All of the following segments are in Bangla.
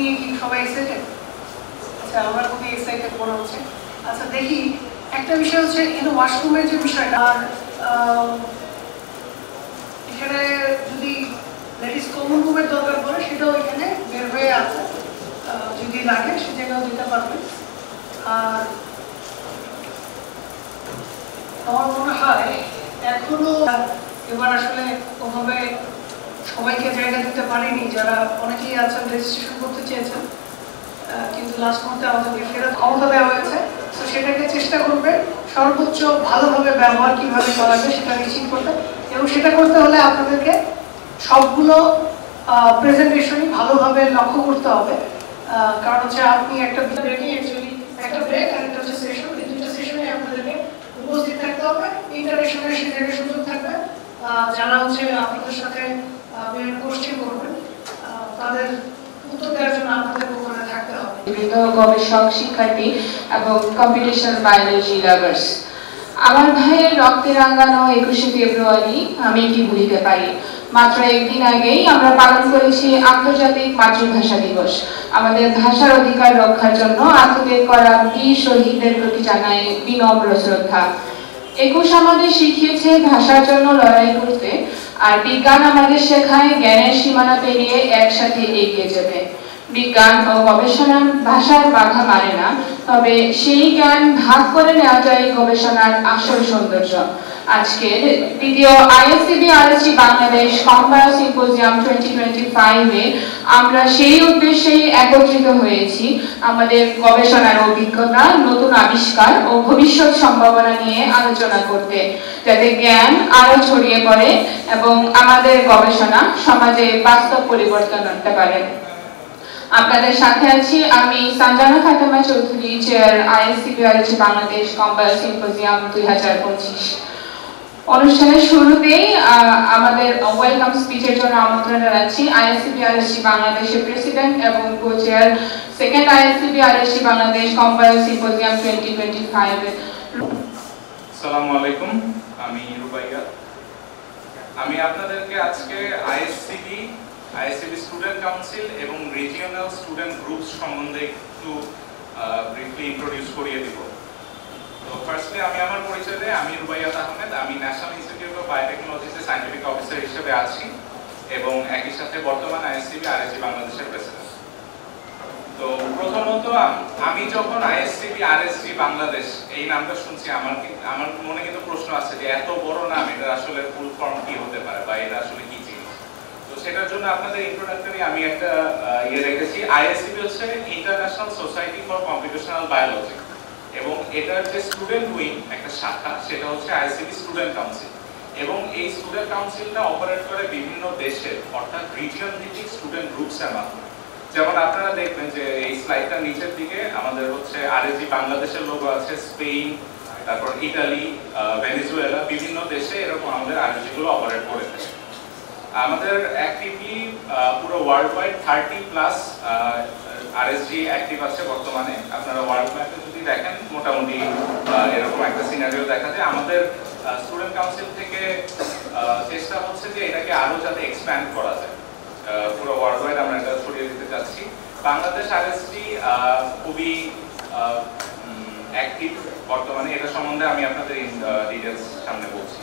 নিয়ে কি সবাই এক্সাইটেড? আচ্ছা, আমরা খুবই এক্সাইটেড মনে হচ্ছে। আচ্ছা দেখি, একটা বিষয় হচ্ছে এখানে ওয়াশরুমের যে বিষয়টা, আর এখানে যদি লেডিস কমন রুমের দরকার পড়ে সেটাও এখানে বের হয়ে আছে, যদি লাগে সে জায়গাও দিতে পারবে। আর আমার মনে হয় এখনো এবার আসলে ওভাবে সবাইকে জায়গা দিতে পারিনি, যারা অনেকেই আছেন রেজিস্ট্রেশন করতে চেয়েছেন, কিন্তু লাস্ট মুহূর্তে আমাদেরকে ফেরত ক্ষমতা দেওয়া হয়েছে। তো সেটাকে চেষ্টা করবে সর্বোচ্চ ভালোভাবে ব্যবহার কিভাবে করা যায় সেটা নিশ্চিত করতে, এবং সেটা করতে হলে আপনাদেরকে সবগুলো প্রেজেন্টেশনই ভালোভাবে লক্ষ্য করতে হবে। কারণ হচ্ছে আপনি একটা ব্রেকে অ্যাকচুয়ালি একটা ব্রেক আর একটা হচ্ছে সেশন, এই দুটো সেশনে আপনাদেরকে উপস্থিত থাকতে হবে। ইন্টারেকশনের সে জায়গায় সুযোগ থাকবে, যারা হচ্ছে আপনাদের সাথে কোশ্চেন করবেন তাদের উত্তর দেওয়ার জন্য আপনাদের ওখানে থাকতে হবে। বিভিন্ন গবেষক, শিক্ষার্থী এবং কম্পিটিশন বায়োলজি লাভার্স, আমার ভাইয়ের রক্তে রাঙানো 21শে ফেব্রুয়ারি আমি কি ভুলিতে পারি। মাত্র একদিন আগেই আমরা পালন করেছি আন্তর্জাতিক মাতৃভাষা দিবস। আমাদের ভাষার অধিকার রক্ষার জন্য আত্মত্যাগ করা বীর শহীদদের প্রতি জানাই বিনম্র শ্রদ্ধা। 21 আমাদের শিখিয়েছে ভাষার জন্য লড়াই করতে, আর বিজ্ঞান আমাদের শেখায় জ্ঞানের সীমানা পেরিয়ে একসাথে এগিয়ে যেতে। বিজ্ঞান ও গবেষণা ভাষার বাধা মানে না, তবে সেই জ্ঞান ভাগ করে নেওয়া যায় গবেষণার আসল সৌন্দর্য। আজকের দ্বিতীয় আইএসসিবি আরএসজি বাংলাদেশ কম্পারেটিভ সিম্পোজিয়াম 2025-এ আমরা সেই উদ্দেশ্যেই একত্রিত হয়েছি, আমাদের গবেষণার অভিজ্ঞতা, নতুন আবিষ্কার ও ভবিষ্যৎ সম্ভাবনা নিয়ে আলোচনা করতে, যাতে জ্ঞান আরো ছড়িয়ে পড়ে এবং আমাদের গবেষণা সমাজে বাস্তব পরিবর্তন আনতে পারে। আপনাদের সাথে আছি আমি Sanjana Fatema Chowdhury, chair ISCB RSG Bangladesh comparative symposium 2025। অনুষ্ঠানের শুরুতেই আমাদের ওয়েলকাম স্পিচের জন্য আমন্ত্রণ জানাচ্ছি আইএসসিবি আরএসজি বাংলাদেশের প্রেসিডেন্ট এবং co-chair second ISCB RSG Bangladesh comparative symposium 2025। আসসালামু আলাইকুম, আমি রুবাইয়া। আমি আপনাদেরকে আজকে আইএসসিবি স্টুডেন্ট কাউন্সিল এবং রিজিওনাল স্টুডেন্ট গ্রুপস সম্বন্ধে একটু ব্রিফলি ইন্ট্রোডিউস করিয়ে দিব। তো ফার্স্টলি আমি আমার পরিচয় দেই, আমি রুবাইয়াত আহমেদ। আমি ন্যাশনাল ইনস্টিটিউট অফ বায়োটেকনোলজিতে সায়েন্টিফিক অফিসার হিসেবে আছি এবং একই সাথে বর্তমান আইএসসিবি আরএসজি বাংলাদেশের প্রেসিডেন্ট। তো প্রথমত আমি যখন আইএসসিবি আরএসজি বাংলাদেশ এই নামটা শুনছি, আমার মনে কিন্তু প্রশ্ন আছে যে এত বড় নাম, এটা আসলে ফুল ফর্ম কি হতে পারে বা এটা আসলে কি জিনিস। তো সেটার জন্য আপনাদের ইন্ট্রোডাক্টরি আমি একটা রেখেছি। আইএসসিবি হচ্ছে international society for computational biology, এবং এটার যে স্টুডেন্ট উইং একটা শাখা, সেটা হচ্ছে আইএসসিবি স্টুডেন্ট কাউন্সিল। এবং এই স্টুডেন্ট কাউন্সিলটা অপারেট করে বিভিন্ন দেশের, অর্থাৎ রিজিয়ন ভিত্তিক স্টুডেন্ট গ্রুপসের মাধ্যমে। যেমন আপনারা দেখবেন যে এই স্লাইডটার নিচের দিকে আমাদের হচ্ছে আরএসজি বাংলাদেশের লোগো আছে, স্পেন, তারপর ইতালি, ভেনেজুয়েলা, বিভিন্ন দেশে এরকম আমাদের আরএসজি গুলো অপারেট করে থাকে। আমাদের অ্যাক্টিভলি পুরো ওয়ার্ল্ড ওয়াইড 30+ আরএসজি অ্যাক্টিভ আছে বর্তমানে। আপনারা ওয়ার্ল্ড ম্যাপে যদি দেখেন মোটামুটি এরকম একটা সিনারিও দেখা যায়। আমাদের স্টুডেন্ট কাউন্সিল থেকে চেষ্টা হচ্ছে যে এটাকে আরো যাতে এক্সপ্যান্ড করা যায়, পুরো ওয়ার্ল্ড ওয়াইড আমরা এটা ছড়িয়ে দিতে চাচ্ছি। বাংলাদেশ আরএসজি খুবই অ্যাক্টিভ বর্তমানে, এটা সম্বন্ধে আমি আপনাদের ডিটেলস সামনে বলছি।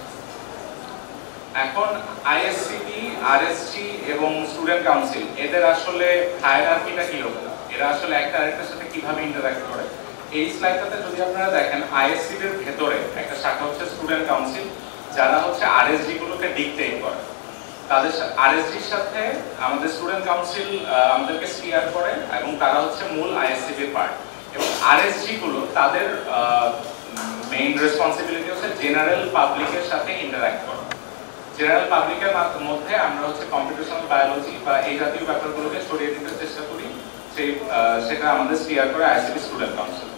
এখন আইএসসিবি, আরএসজি এবং স্টুডেন্ট কাউন্সিল এদের আসলে হায়ারার্কিটা কিরকম, এরা আসলে একটা আরেকটার সাথে কিভাবে ইন্টারঅ্যাক্ট করে। এই স্লাইডটাতে যদি আপনারা দেখেন, আইএসসিবির ভেতরে একটা শাখা হচ্ছে স্টুডেন্ট কাউন্সিল, যারা হচ্ছে আরএসজি গুলোকে ডিকটেট করে। তাদের আরএসজির সাথে আমাদের স্টুডেন্ট কাউন্সিল আমাদেরকে স্টিয়ার করে এবং তারা হচ্ছে মূল আইএসসিবির পার্ট। এবং আরএসজি গুলো তাদের মেইন রেসপন্সিবিলিটি হচ্ছে জেনারেল পাবলিকের সাথে ইন্টারঅ্যাক্ট করা। জেনারেল পাবলিকের মধ্যে আমরা হচ্ছে কম্পিউটেশনাল বায়োলজি বা এই জাতীয় ব্যাপারগুলোকে ছড়িয়ে দিতে চেষ্টা করি, সেটা আমাদের স্টিয়ার করে ISCB student council.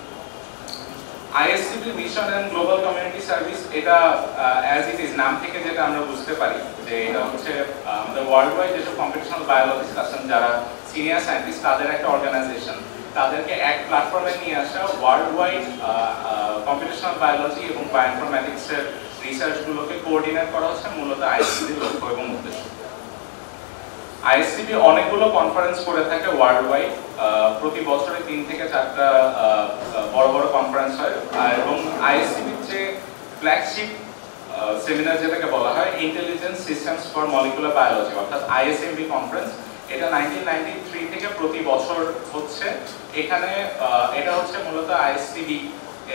ISCB mission and global community service, এটা অ্যাজ ইট ইজ নাম থেকে যেটা আমরা বুঝতে পারি যে এটা হচ্ছে আমাদের ওয়ার্ল্ড ওয়াইড যেসব কম্পিউটেশনাল বায়োলজিস্ট আছেন, যারা সিনিয়র সায়েন্টিস্ট, তাদের একটা অর্গানাইজেশন। তাদেরকে এক প্ল্যাটফর্মে নিয়ে আসা, ওয়ার্ল্ড ওয়াইড কম্পিউটেশনাল বায়োলজি এবং বায়োইনফরমেটিক্সের রিসার্চগুলোকে কোঅর্ডিনেট করা হচ্ছে মূলত আইএসসিবির লক্ষ্য এবং উদ্দেশ্য। আইএসসিবি অনেকগুলো কনফারেন্স করে থাকে ওয়ার্ল্ড ওয়াইড, প্রতি বছরে 3 থেকে 4টা বড় বড় কনফারেন্স হয়। এবং আইএসসিবির যে ফ্ল্যাগশিপ সেমিনার যেটাকে বলা হয় intelligence systems for molecular biology অর্থাৎ আইএসএমবি কনফারেন্স, এটা 1993 থেকে প্রতি বছর হচ্ছে। এখানে এটা হচ্ছে মূলত আইএসসিবি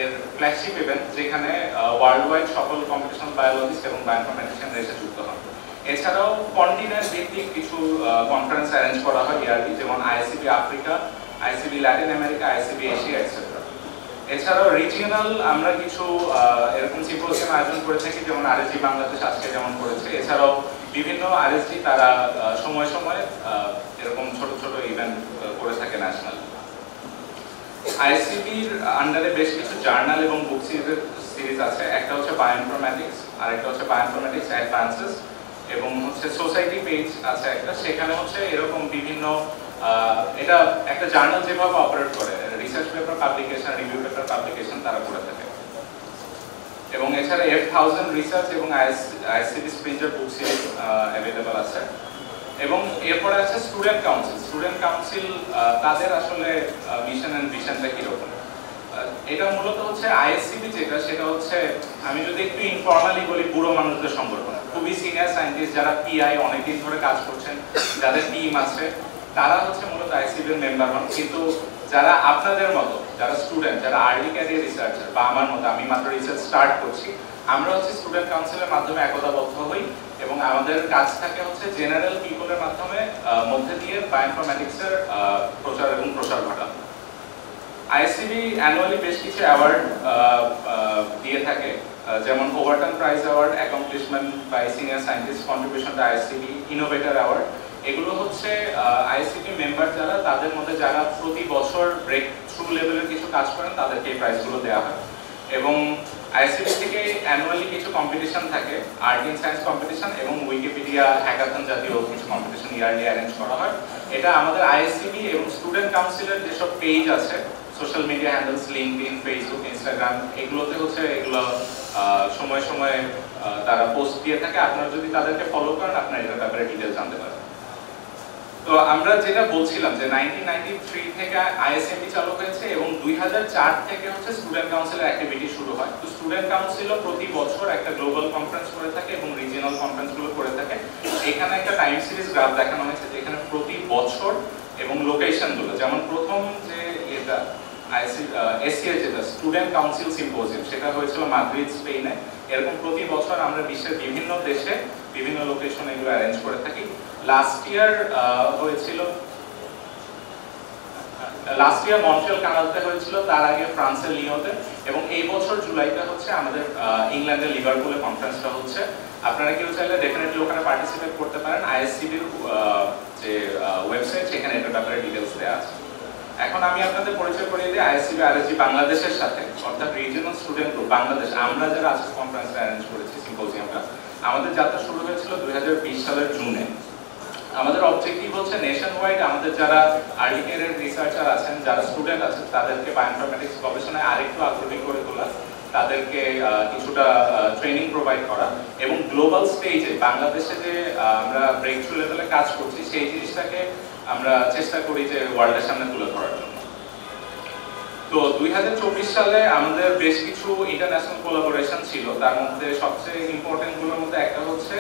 এর ফ্ল্যাগশিপ ইভেন্ট, যেখানে ওয়ার্ল্ড ওয়াইড সকল কম্পিটিশন বায়োলজিস্ট এবং বায়োইনফরমেটিশিয়ানরা এসে যুক্ত হন। এছাড়াও কন্টিনেন্ট ভিত্তিক কিছু কনফারেন্স অ্যারেঞ্জ করা হয় ইয়ারলি, যেমন ISCB Africa, ISCB Latin America, ISCB Asia etcetera. এছাড়াও রিজিওনাল আমরা কিছু এরকম সিম্পোজিয়াম আয়োজন করে থাকি, যেমন আরএসজি বাংলাদেশ আজকে যেমন করেছে। এছাড়াও বিভিন্ন আরএসজি তারা সময় সময় এরকম ছোট ছোট ইভেন্ট করে থাকে ন্যাশনাল। আইএসসিবির আন্ডারে বেশ কিছু জার্নাল এবং বুক সিরিজ আছে। একটা হচ্ছে বায়োইনফরমেটিক্স, আরেকটা হচ্ছে বায়োইনফরমেটিক্স অ্যাডভান্সেস, এবং হচ্ছে সোসাইটি পেজ আছে একটা, সেখানে হচ্ছে এরকম বিভিন্ন এটা একটা জার্নাল যেভাবে অপারেট করে research paper publication, review paper publication তারা করে থাকে। এবং এছাড়া F1000 রিসার্চ এবং আইএসসিবি স্প্রিঞ্জার বুক সিরিজ অ্যাভেলেবল আছে। এবং এরপরে আছে স্টুডেন্ট কাউন্সিল। স্টুডেন্ট কাউন্সিল তাদের আসলে মিশন এন্ড ভিশনটা কিরকম, এটা মূলত হচ্ছে আইএসসিবি যেটা, সেটা হচ্ছে আমি যদি একটু ইনফর্মালি বলি, বুড়ো মানুষদের সংগঠন। খুবই সিনিয়র সায়েন্টিস্ট যারা পিআই অনেকদিন ধরে কাজ করছেন, যাদের টিম আছে, তারা হচ্ছে মূলত আইএসসিবির মেম্বার হন। কিন্তু যারা আপনাদের মতো, যারা স্টুডেন্ট, যারা আর্লি ক্যারিয়ার রিসার্চার বা আমার মতো, আমি মাত্র রিসার্চ স্টার্ট করছি, আমরা হচ্ছে স্টুডেন্ট কাউন্সিলের মাধ্যমে একতাবদ্ধ হই এবং আমাদের কাজ থাকে হচ্ছে জেনারেল পিপলের মাধ্যমে মধ্যে দিয়ে বায়োইনফরমেটিক্সের প্রচার এবং প্রসার ঘটানো। আইএসসিবি অ্যানুয়ালি বেশ কিছু অ্যাওয়ার্ড দিয়ে থাকে, যেমন Overton prize award, accomplishment by senior scientist contribution to ISCB, innovator award. এগুলো হচ্ছে আইএসসিবি মেম্বার যারা, তাদের মধ্যে যারা প্রতি বছর ব্রেক থ্রু লেভেলের কিছু কাজ করেন, তাদেরকে এই প্রাইজগুলো দেওয়া হয়। এবং আইএসসিবি থেকে অ্যানুয়ালি কিছু কম্পিটিশন থাকে, আর্ট ইন সায়েন্স কম্পিটিশন এবং উইকিপিডিয়া হ্যাকাথন জাতীয় কিছু কম্পিটিশন ইয়ারলি অ্যারেঞ্জ করা হয়। এটা আমাদের আইএসসিবি এবং স্টুডেন্ট কাউন্সিলের যেসব পেজ আছে, social media handles, LinkedIn, Facebook, Instagram, এগুলোতে হচ্ছে এগুলো সময় সময় তারা পোস্ট দিয়ে থাকে। আপনারা যদি তাদেরকে ফলো করেন, আপনারা এটার ব্যাপারে ডিটেইলস জানতে পারেন। তো আমরা যেটা বলছিলাম যে 1993 থেকে আইএসএমবি চালু হয়েছে এবং 2004 থেকে হচ্ছে স্টুডেন্ট কাউন্সিলের অ্যাক্টিভিটি শুরু হয়। তো স্টুডেন্ট কাউন্সিলও প্রতি বছর একটা গ্লোবাল কনফারেন্স করে থাকে এবং রিজিওনাল কনফারেন্সগুলো করে থাকে। এখানে একটা টাইম সিরিজ গ্রাফ দেখানো হয়েছে, যেখানে প্রতি বছর এবং লোকেশনগুলো, যেমন প্রথম যে এটা এসিএ যেটা স্টুডেন্ট কাউন্সিল সিম্পোজিয়াম, সেটা হয়েছিল মাদ্রিদ, স্পেনে। এরকম প্রতি বছর আমরা বিশ্বের বিভিন্ন দেশে বিভিন্ন লোকেশনে এগুলো অ্যারেঞ্জ করে থাকি। লাস্ট ইয়ার মন্ট্রিয়াল কানাডাতে হয়েছিল, তার আগে ফ্রান্সের লিওতে, এবং এই বছর জুলাইতে হচ্ছে আমাদের ইংল্যান্ডের লিভারপুলে কনফারেন্সটা হচ্ছে। আপনারা কেউ চাইলে ডেফিনেটলি ওখানে পার্টিসিপেট করতে পারেন। আইএসসিবির যে ওয়েবসাইট, সেখানে এটার ব্যাপারে ডিটেলস দেওয়া আছে। এখন আমি আপনাদের পরিচয় করিয়ে দিই আইএসসিবি আরএসজি বাংলাদেশের সাথে, অর্থাৎ রিজিওনাল স্টুডেন্ট গ্রুপ বাংলাদেশ। আমরা যারা আজকে কনফারেন্সটা অ্যারেঞ্জ করেছি, সিম্পোজিয়ামটা, আমাদের যাত্রা শুরু হয়েছিল 2020 সালের জুনে। আমাদের অবজেক্টিভ হচ্ছে নেশন ওয়াইড আমাদের যারা আর্লি ক্যারিয়ার রিসার্চার আছেন, যারা স্টুডেন্ট আছেন, তাদেরকে বায়োইনফরমেটিক্স গবেষণায় আরেকটু আগ্রহী করে তোলা, তাদেরকে কিছুটা ট্রেনিং প্রোভাইড করা, এবং গ্লোবাল স্টেজে বাংলাদেশে যে আমরা ব্রেক থ্রু লেভেলে কাজ করছি, সেই জিনিসটাকে আমরা চেষ্টা করি যে ওয়ার্ল্ডের সামনে তুলে ধরার জন্য। তো 2024 সালে আমাদের বেশ কিছু ইন্টারন্যাশনাল কোলাবোরেশন ছিল। তার মধ্যে সবচেয়ে ইম্পর্টেন্ট গুলোর মধ্যে একটা হচ্ছে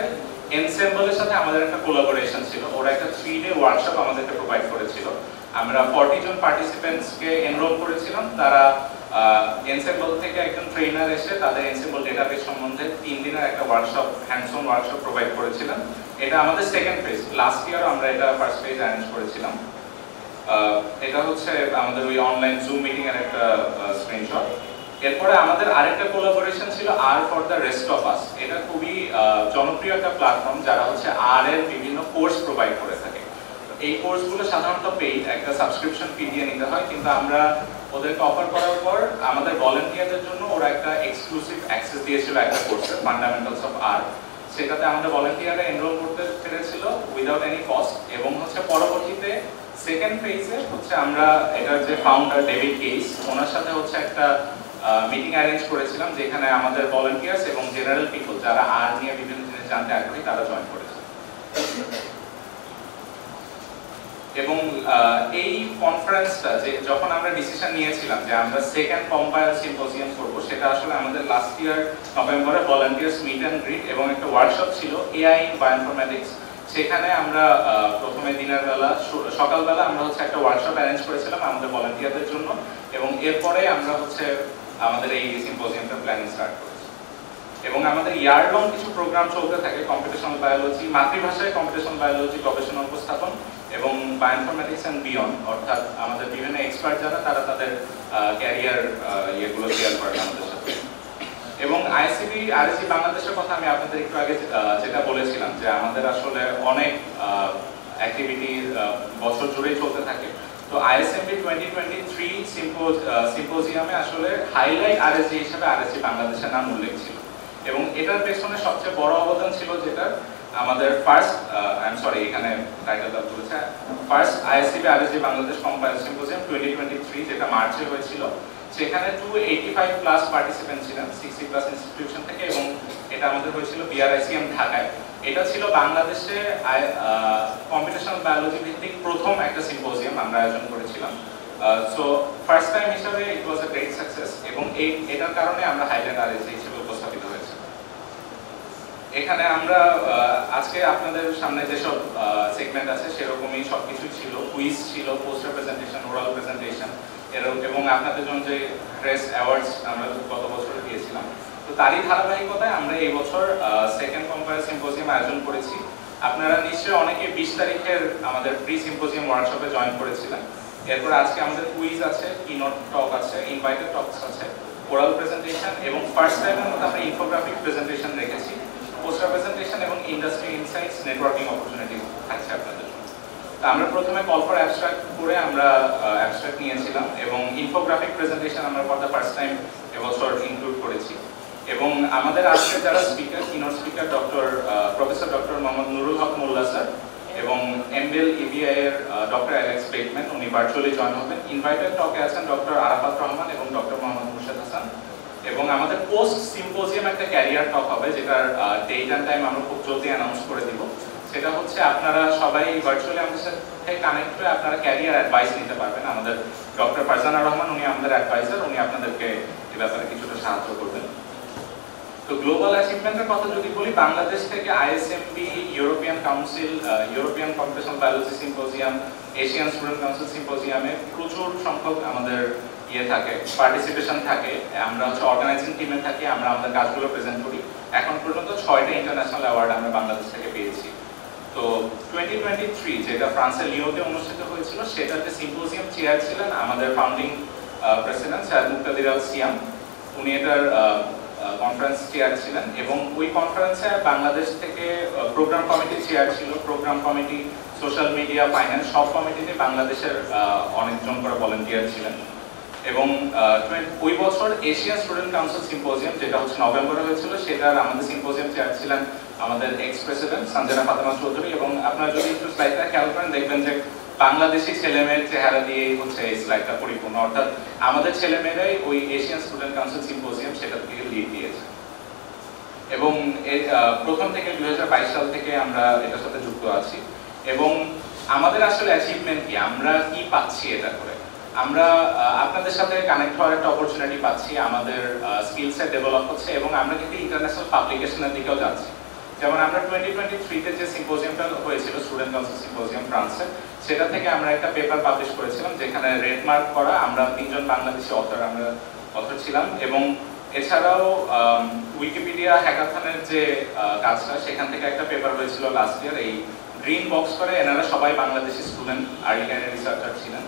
এনসেম্বলের সাথে আমাদের একটা কোলাবোরেশন ছিল। ওরা একটা 3-ডে ওয়ার্কশপ আমাদেরকে প্রোভাইড করেছিল। আমরা 40 জন পার্টিসিপেন্টসকে এনরোল করেছিলাম। তারা এনসেম্বল থেকে একজন ট্রেনার এসে তাদের এনসেম্বল ডেটাবেস সম্বন্ধে 3 দিনের একটা workshop, hands on workshop provide করেছিলেন। এটা আমাদের সেকেন্ড ফেজ। লাস্ট ইয়ার আমরা এটা ফার্স্ট ফেজ অ্যারেঞ্জ করেছিলাম। এটা হচ্ছে আমাদের ওই অনলাইন জুম মিটিং এর একটা স্ক্রিনশট। এরপরে আমাদের আরেকটা কোলাবোরেশন ছিল আর for the rest of us. এটা খুবই জনপ্রিয় একটা প্ল্যাটফর্ম, যারা হচ্ছে আর এর বিভিন্ন কোর্স প্রোভাইড করে থাকে। এই কোর্সগুলো সাধারণত পেইড, একটা সাবস্ক্রিপশন ফি দিয়ে নিতে হয়, কিন্তু আমরা ওদেরকে অফার করার পর আমাদের ভলান্টিয়ারদের জন্য ওরা একটা এক্সক্লুসিভ অ্যাক্সেস দিয়েছিল একটা কোর্সের, ফান্ডামেন্টালস অফ আর্ট। সেটাতে আমাদের ভলান্টিয়াররা এনরোল করতে পেরেছিল উইদাউট এনি কস্ট। এবং হচ্ছে পরবর্তীতে সেকেন্ড ফেজে হচ্ছে আমরা এটার যে ফাউন্ডার ডেভিড কেইস, ওনার সাথে হচ্ছে একটা মিটিং অ্যারেঞ্জ করেছিলাম, যেখানে আমাদের ভলান্টিয়ার্স এবং জেনারেল পিপল যারা আর নিয়ে বিভিন্ন জিনিস জানতে আগ্রহী, তারা জয়েন করেছে। এবং এই কনফারেন্সটা যে যখন আমরা ডিসিশন নিয়েছিলাম যে আমরা সেকেন্ড কম্পাইল সিম্পোজিয়াম করব, সেটা আসলে আমাদের লাস্ট ইয়ার নভেম্বরে ভলান্টিয়ার্স মিট অ্যান্ড গ্রিট এবং একটা ওয়ার্কশপ ছিল এআই ইন বায়োইনফরমেটিক্স। সেখানে আমরা প্রথমে দিনের বেলা সকালবেলা আমরা একটা ওয়ার্কশপ অ্যারেঞ্জ করেছিলাম আমাদের ভলান্টিয়ারদের জন্য, এবং এরপরে আমরা আমাদের এই সিম্পোজিয়ামটা প্ল্যানিং স্টার্ট করেছি। এবং আমাদের ইয়ার লং কিছু প্রোগ্রাম চলতে থাকে, কম্পিটিশনাল বায়োলজি, মাতৃভাষায় কম্পিটিশনাল বায়োলজি গবেষণা উপস্থাপন এবং বায়োইনফরমেটিক্স অ্যান্ড বিয়ন্ড, অর্থাৎ আমাদের বিভিন্ন এক্সপার্ট যারা তারা তাদের ক্যারিয়ার ইয়েগুলো শেয়ার করেন আমাদের সাথে। এবং আইএসসিবি আরএসসি বাংলাদেশের কথা আমি আপনাদের একটু আগে যেটা বলেছিলাম যে আমাদের আসলে অনেক অ্যাক্টিভিটি বছর জুড়েই চলতে থাকে। তো আইএসএমবি 2023 সিম্পোজিয়ামে আসলে হাইলাইট আরএসসি হিসেবে আরএসসি বাংলাদেশের নাম উল্লেখ ছিল, এবং এটার পেছনে সবচেয়ে বড় অবদান ছিল যেটা আমাদের এখানে টাইটেলটা বলেছে first ISCB RSC Bangladesh compile symposium 2023, যেটা মার্চে হয়েছিল। সেখানে 285 প্লাস পার্টিসিপেন্ট ছিলেন 60 প্লাস ইনস্টিটিউশন থেকে, এবং এটা আমাদের হয়েছিল বিআরআইসিএম ঢাকায়। এটা ছিল বাংলাদেশে কম্পিটিশনাল বায়োলজি ভিত্তিক প্রথম একটা সিম্পোজিয়াম আমরা আয়োজন করেছিলাম। সো ফার্স্ট টাইম হিসাবে ইট ওয়াজ আ গ্রেট সাকসেস, এবং এটার কারণে আমরা হাইলাইট আরএসসি হিসেবে উপস্থাপিত হয়েছে। এখানে আমরা আজকে আপনাদের সামনে যেসব সেগমেন্ট আছে সেরকমই সবকিছু ছিল, কুইজ ছিল, পোস্টার প্রেজেন্টেশন, ওরাল প্রেজেন্টেশন, এবং আপনাদের জন্য যে প্রেস অ্যাওয়ার্ডস আমরা গত বছর দিয়েছিলাম। তো তারই ধারাবাহিকতায় আমরা এই বছর সেকেন্ড কম্পাইল সিম্পোজিয়াম আয়োজন করেছি। আপনারা নিশ্চয়ই অনেকে 20 তারিখের আমাদের প্রি সিম্পোজিয়াম ওয়ার্কশপে জয়েন করেছিলেন। এরপর আজকে আমাদের কুইজ আছে, কিনোট টক আছে, ইনভাইটেড টকস আছে, ওরাল প্রেজেন্টেশন, এবং ফার্স্ট টাইমের মধ্যে আমরা ইনফোগ্রাফিক প্রেজেন্টেশন রেখেছি, পোস্টার প্রেজেন্টেশন এবং ইন্ডাস্ট্রি ইনসাইটস, নেটওয়ার্কিং অপরচুনিটি থাকছে আপনাদের জন্য। তো আমরা প্রথমে কল ফর অ্যাবস্ট্রাক্ট করে আমরা অ্যাবস্ট্রাক্ট নিয়েছিলাম, এবং ইনফোগ্রাফিক প্রেজেন্টেশন আমরা ফর দ্য ফার্স্ট টাইম এবছর ইনক্লুড করেছি। এবং আমাদের আজকে যারা speaker, keynote speaker professor doctor Mohammad Nurul Haque Molla sir, এবং এমবিএল ইভিআই এর ডক্টর অ্যালেক্স বেকম্যান, উনি ভার্চুয়ালি জয়েন হবেন। ইনভাইটেড টকে আছেন ডক্টর আরাফাত রহমান এবং ডক্টর মোহাম্মদ মুর্শেদ হাসান। এবং আমাদের পোস্ট সিম্পোজিয়াম একটা ক্যারিয়ার টক হবে, যেটার ডেট অ্যান্ড টাইম আমরা খুব জলদি অ্যানাউন্স করে দিব। সেটা আপনারা সবাই ভার্চুয়ালি আমাদের সাথে কানেক্ট হয়ে আপনারা ক্যারিয়ার অ্যাডভাইস নিতে পারবেন। আমাদের ডক্টর ফারজানা রহমান, উনি আমাদের অ্যাডভাইজার, উনি আপনাদেরকে এ ব্যাপারে কিছুটা সাহায্য করবেন। তো গ্লোবাল অ্যাচিভমেন্টের কথা যদি বলি, বাংলাদেশ থেকে ISMB, European council, European computational biology symposium, Asian student council সিম্পোজিয়ামে প্রচুর সংখ্যক আমাদের থাকে, পার্টিসিপেশন থাকে। আমরা অর্গানাইজিং টিমে থাকি, আমরা আমাদের কাজগুলো প্রেজেন্ট করি। এখন পর্যন্ত 6টা ইন্টারন্যাশনাল অ্যাওয়ার্ড আমরা বাংলাদেশ থেকে পেয়েছি। তো 2023 যেটা ফ্রান্সের লিওতে অনুষ্ঠিত হয়েছিল, সেটাতে সিম্পোজিয়াম চেয়ার ছিলেন আমাদের ফাউন্ডিং প্রেসিডেন্ট স্যার মুক্তাদির আল সিয়াম, উনি এটার কনফারেন্স চেয়ার ছিলেন। এবং ওই কনফারেন্সে বাংলাদেশ থেকে প্রোগ্রাম কমিটির চেয়ার ছিল, program committee, social media, finance, সব কমিটিতে বাংলাদেশের অনেকজন করে ভলান্টিয়ার ছিলেন। এবং ওই বছর এশিয়ান স্টুডেন্ট কাউন্সিল সিম্পোজিয়াম, যেটা নভেম্বরে হয়েছিল, সেটার আমাদের সিম্পোজিয়াম চেয়ার ছিলেন আমাদের এক্স প্রেসিডেন্ট সঞ্জনা ফাতেমা চৌধুরী। এবং আপনারা যদি একটু স্লাইডটা খেয়াল করেন, দেখবেন যে বাংলাদেশি ছেলেমেয়ের চেহারা দিয়ে এই স্লাইডটা পরিপূর্ণ, অর্থাৎ আমাদের ছেলেমেয়েরাই ওই এশিয়ান স্টুডেন্ট কাউন্সিল সিম্পোজিয়াম সেটা থেকে লিড দিয়েছে। এবং প্রথম থেকে 2022 সাল থেকে আমরা এটার সাথে যুক্ত আছি। এবং আমাদের আসলে অ্যাচিভমেন্ট কি, আমরা কি পাচ্ছি এটা করে, আমরা আপনাদের সাথে কানেক্ট হওয়ার একটা অপরচুনিটি পাচ্ছি, আমাদের স্কিল সেট ডেভেলপ হচ্ছে, এবং আমরা কিন্তু ইন্টারন্যাশনাল পাবলিকেশনের দিকেও যাচ্ছি। যেমন আমরা 2023-তে যে সিম্পোজিয়ামটা হয়েছিল স্টুডেন্ট কাউন্সিল সিম্পোজিয়াম ফ্রান্সে, সেটা থেকে আমরা একটা পেপার পাবলিশ করেছিলাম, যেখানে রেড মার্ক করা আমরা 3 জন বাংলাদেশি অথর ছিলাম। এবং এছাড়াও উইকিপিডিয়া হ্যাকাথনের যে কাজটা, সেখান থেকে একটা পেপার হয়েছিল লাস্ট ইয়ার, এই গ্রিন বক্স করে, এনারা সবাই Bangladeshi student, early career researcher ছিলেন।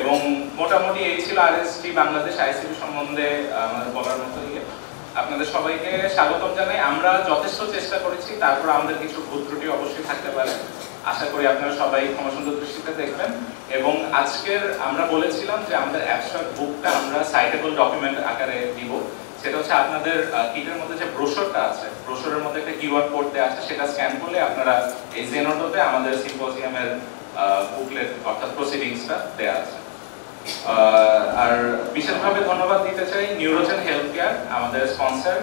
এবং মোটামুটি এই ছিল আরএসটি বাংলাদেশ আইএসসিবি সম্বন্ধে আমাদের বলার মতো। আপনাদের সবাইকে স্বাগতম জানাই। আমরা যথেষ্ট চেষ্টা করেছি, তারপর আমাদের কিছু ভুল ত্রুটি অবশ্যই থাকতে পারে। আশা করি আপনারা সবাই ক্ষমাসুন্দর দৃষ্টিতে দেখবেন। এবং আজকের আমরা বলেছিলাম যে আমাদের অ্যাবস্ট্রাক্ট বুকটা আমরা সাইটেবল ডকুমেন্ট আকারে দিব। সেটা আপনাদের কিটের মধ্যে যে ব্রোশরটা আছে, ব্রোশরের মধ্যে একটা কিউআর কোড দেওয়া আছে, সেটা স্ক্যান করলে আপনারা এই জেনোটোতে আমাদের সিম্পোজিয়ামের বুকলেট অর্থাৎ প্রসিডিংসটা দেওয়া আছে। আর বিশেষভাবে ধন্যবাদ দিতে চাই নিউরোজেন হেলথ কেয়ার, আমাদের স্পন্সর,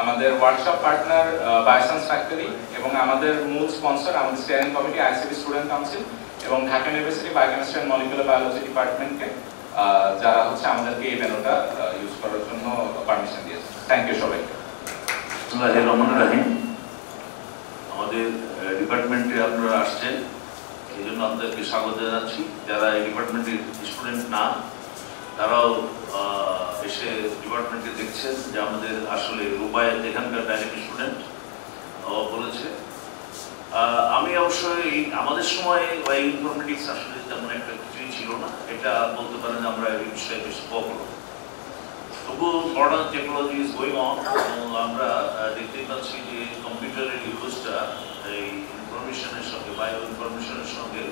আমাদের ওয়ার্কশপ পার্টনার বায়োসায়েন্স ফ্যাক্টরি, এবং আমাদের মূল স্পন্সর আমাদের স্টিয়ারিং কমিটি আইএসসিবি স্টুডেন্ট কাউন্সিল, এবং Dhaka university biochemistry and molecular biology ডিপার্টমেন্টকে যারা হচ্ছে আমাদেরকে এই ভেন্যুটা ইউজ করার জন্য পারমিশন দিয়েছে। থ্যাংক ইউ সবাইকে। বিসমিল্লাহির রহমানির রহিম। আমাদের ডিপার্টমেন্টে আপনারা আসছেন, এই জন্য আপনাদেরকে স্বাগত জানাচ্ছি। যারা এই ডিপার্টমেন্টের স্টুডেন্ট না, তারাও এসে ডিপার্টমেন্টে দেখছেন যে আমাদের আসলে রুবায়েত এখানকার ডাইরেক্ট স্টুডেন্ট বলেছে। আমি অবশ্যই আমাদের সময় ইনফরমেটিক্স আসলে তেমন একটা কিছুই ছিল না, এটা বলতে পারেন আমরা এই বিষয়ে বেশ পপুলার। তবু modern technology is going on, এবং আমরা দেখতেই পাচ্ছি যে কম্পিউটারের ইউজটা এই ইনফরমেশনের সঙ্গে বায়ো ইনফরমেশনের সঙ্গে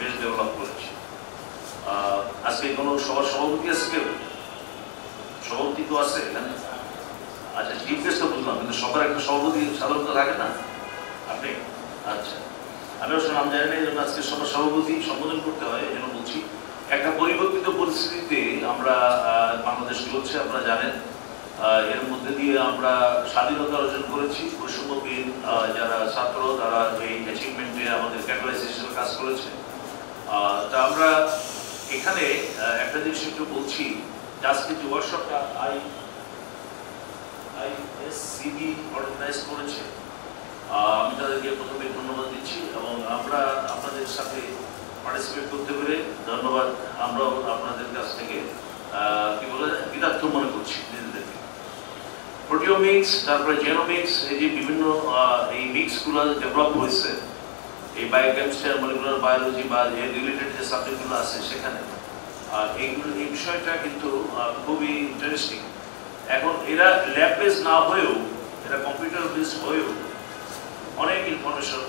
বেশ ডেভেলপ করেছে। আজকে কোনো সবার সভাপতি আছে কেউ? সভাপতি তো আছে এখানে? আচ্ছা, জিজ্ঞেস তো বুঝলাম, কিন্তু সবার একটা সভাপতি সাধারণত থাকে না। আপনি? আচ্ছা, আমি অবশ্য নাম জানি না, এই জন্য আজকে সবার সভাপতি সম্বোধন করতে হয়, এই জন্য বলছি। একটা পরিবর্তিত পরিস্থিতিতে আমরা বাংলাদেশ চলছে, আপনারা জানেন। এর মধ্যে দিয়ে আমরা স্বাধীনতা অর্জন করেছি। বৈষম্যবিহীন যারা ছাত্র, তারা এই অ্যাচিভমেন্টে আমাদের ক্যাটালাইজ হিসেবে কাজ করেছে। তা আমরা এখানে একটা জিনিস একটু বলছি, আজকে যে ওয়ার্কশপটা আইএসসিবি অর্গানাইজ করেছে, আমি তাদেরকে প্রথমে ধন্যবাদ দিচ্ছি, এবং আমরা আপনাদের সাথে পার্টিসিপেট করতে পেরে ধন্যবাদ। আমরাও আপনাদের কাছ থেকে কি বলে কৃতার্থ মনে করছি নিজেদেরকে। প্রোটিওমিক্স, তারপরে জেনোমিক্স, এই যে বিভিন্ন এই মিক্সগুলো ডেভেলপ হয়েছে এই বায়োকেমিস্ট্রি আর মলিকুলার বায়োলজি বা যে রিলেটেড যে সাবজেক্টগুলো আছে সেখানে, এইগুলো এই বিষয়টা কিন্তু খুবই ইন্টারেস্টিং। এখন এরা ল্যাব বেস না হয়েও, এরা কম্পিউটার বেস হয়েও অনেক ইনফরমেশন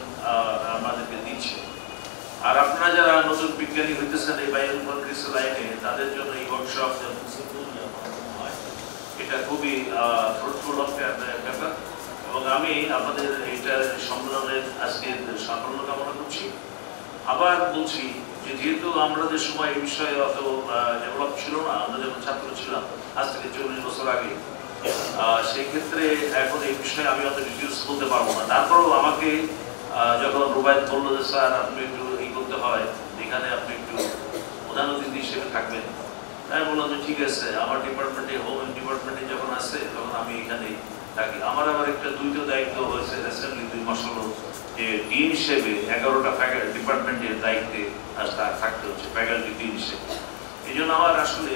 আমাদেরকে দিচ্ছে। আর আপনারা যারা নতুন বিজ্ঞানী হইতেছেন এই বায়ো ইনফরমেটিক্স লাইনে, তাদের জন্য এই ওয়ার্কশপ এটা খুবই ফ্রুটফুল ব্যাপার, এবং আমি আপনাদের এইটার সম্মেলনের আজকে সাফল্য কামনা করছি। আবার বলছি যে যেহেতু আমাদের সময় এই বিষয়ে অত ডেভেলপ ছিল না, আমরা যখন ছাত্র ছিলাম আজ থেকে 40 বছর আগে, সেই ক্ষেত্রে এখন এই বিষয়ে আমি অত ডিটেলস বলতে পারবো না। তারপরেও আমাকে যখন রুবায়েত বললো যে স্যার আপনি একটু করতে হয়, এখানে আপনি একটু প্রধান অতিথি হিসেবে থাকবেন, তাই বললাম যে ঠিক আছে। আমার ডিপার্টমেন্টে, হোম ডিপার্টমেন্টে যখন আসে তখন আমি এখানে থাকি। আমার আবার একটা দুইটা দায়িত্ব হয়েছে রিসেন্টলি 2 মাস হলো, যে ডিন হিসেবে 11টা ডিপার্টমেন্টের দায়িত্বে থাকতে হচ্ছে, ফ্যাকাল্টি ডিন হিসেবে। এই জন্য আমার আসলে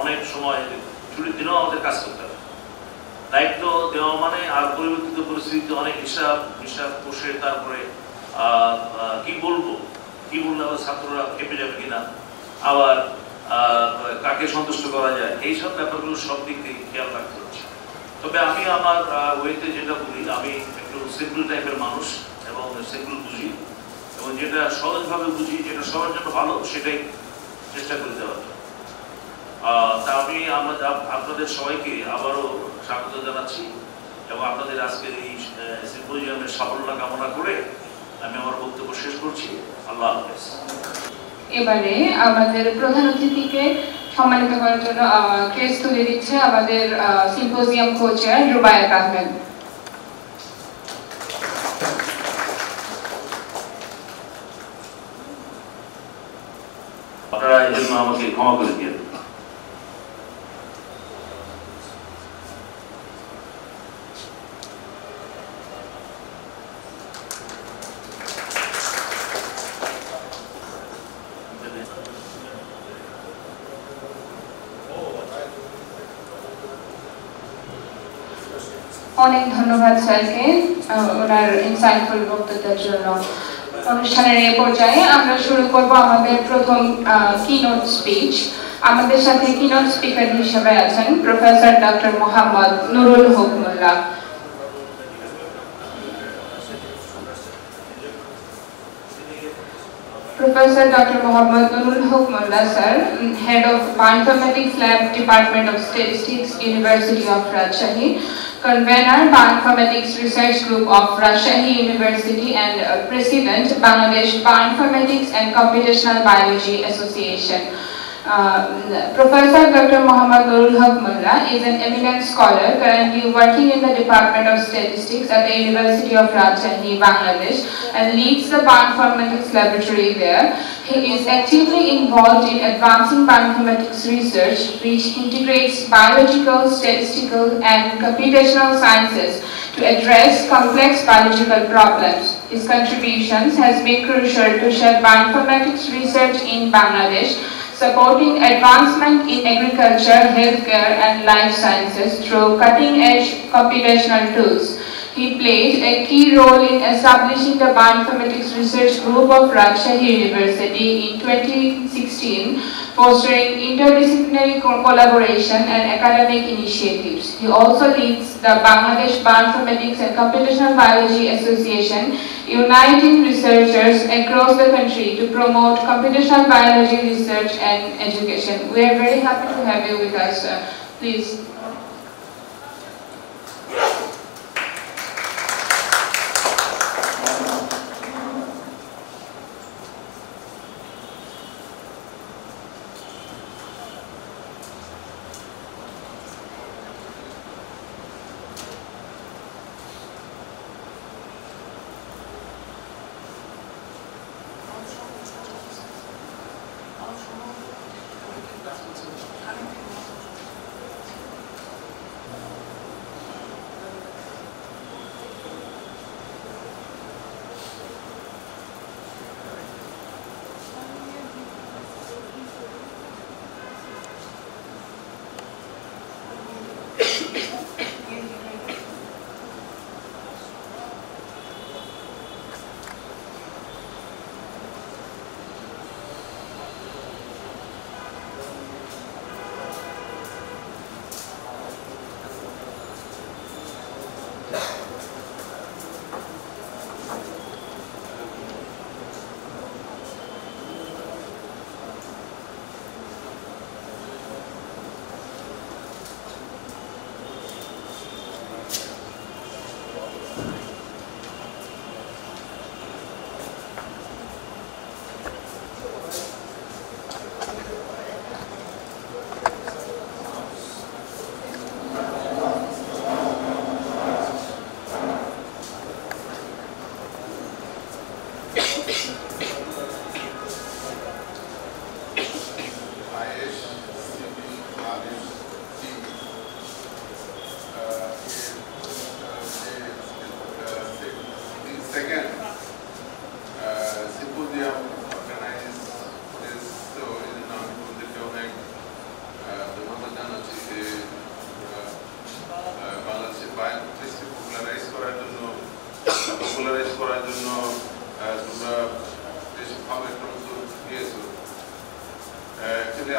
অনেক সময় ছুটির দিনেও আমাদের কাজ করতে হবে। দায়িত্ব দেওয়া মানে আর পরিবর্তিত পরিস্থিতিতে অনেক হিসাব বসে, তারপরে কি বললে আবার ছাত্ররা খেপে যাবে কিনা, আবার কাকে সন্তুষ্ট করা যায়, এইসব ব্যাপারগুলো সব দিক থেকে খেয়াল রাখতে হচ্ছে। তবে আমি আমার ওয়েতে যেটা বলি, আমি একটু সিম্পল টাইপের মানুষ, এবং সিম্পল বুঝি, এবং যেটা সহজভাবে বুঝি, যেটা সবার জন্য ভালো, সেটাই চেষ্টা করে দেওয়ার জন্য। তা আমি আপনাদের সবাইকে আবারও স্বাগত জানাচ্ছি, এবং আপনাদের আজকের এই সিম্পোজিয়ামের সাফল্য কামনা করে আমি আমার বক্তব্য শেষ করছি। আল্লাহ হাফেজ। এবারে আমাদের প্রধান অতিথিকে সম্মানিত করার জন্য ক্রেস্ট তুলে দিচ্ছে আমাদের সিম্পোজিয়াম কো-চেয়ার রুবায়েত আহমেদ। আপনারা এই জন্য আমাকে ক্ষমা করে দিয়ে অনেক ধন্যবাদ স্যারকে ওনার ইনসাইটফুল বক্তব্যের জন্য। অনুষ্ঠানের এই পর্যায়ে আমরা শুরু করব আমাদের প্রথম কিনোট স্পিচ। আমাদের সাথে কিনোট স্পিকার হিসেবে আছেন professor doctor Mohammad Nurul Haque Molla. Professor Dr. Mohammad Nurul Haq Molla sir, Head of Bioinformatics Lab, Department of Statistics, University of Rajshahi, Convener, Bioinformatics Research Group of Rajshahi University, and President, Bangladesh Bioinformatics and Computational Biology Association. Professor Dr. Muhammad Nurul Haq Mullah is an eminent scholar currently working in the Department of Statistics at the University of Rajshahi, Bangladesh, and leads the bioinformatics laboratory there. He is actively involved in advancing bioinformatics research, which integrates biological, statistical, and computational sciences to address complex biological problems. His contributions has been crucial to shape bioinformatics research in Bangladesh, supporting advancement in agriculture, healthcare, and life sciences through cutting-edge computational tools. He played a key role in establishing the Bioinformatics Research Group of Rajshahi University in 2016, fostering interdisciplinary collaboration and academic initiatives. He also leads the Bangladesh Bioinformatics and Computational Biology Association, uniting researchers across the country to promote computational biology research and education. We are very happy to have you with us. Please.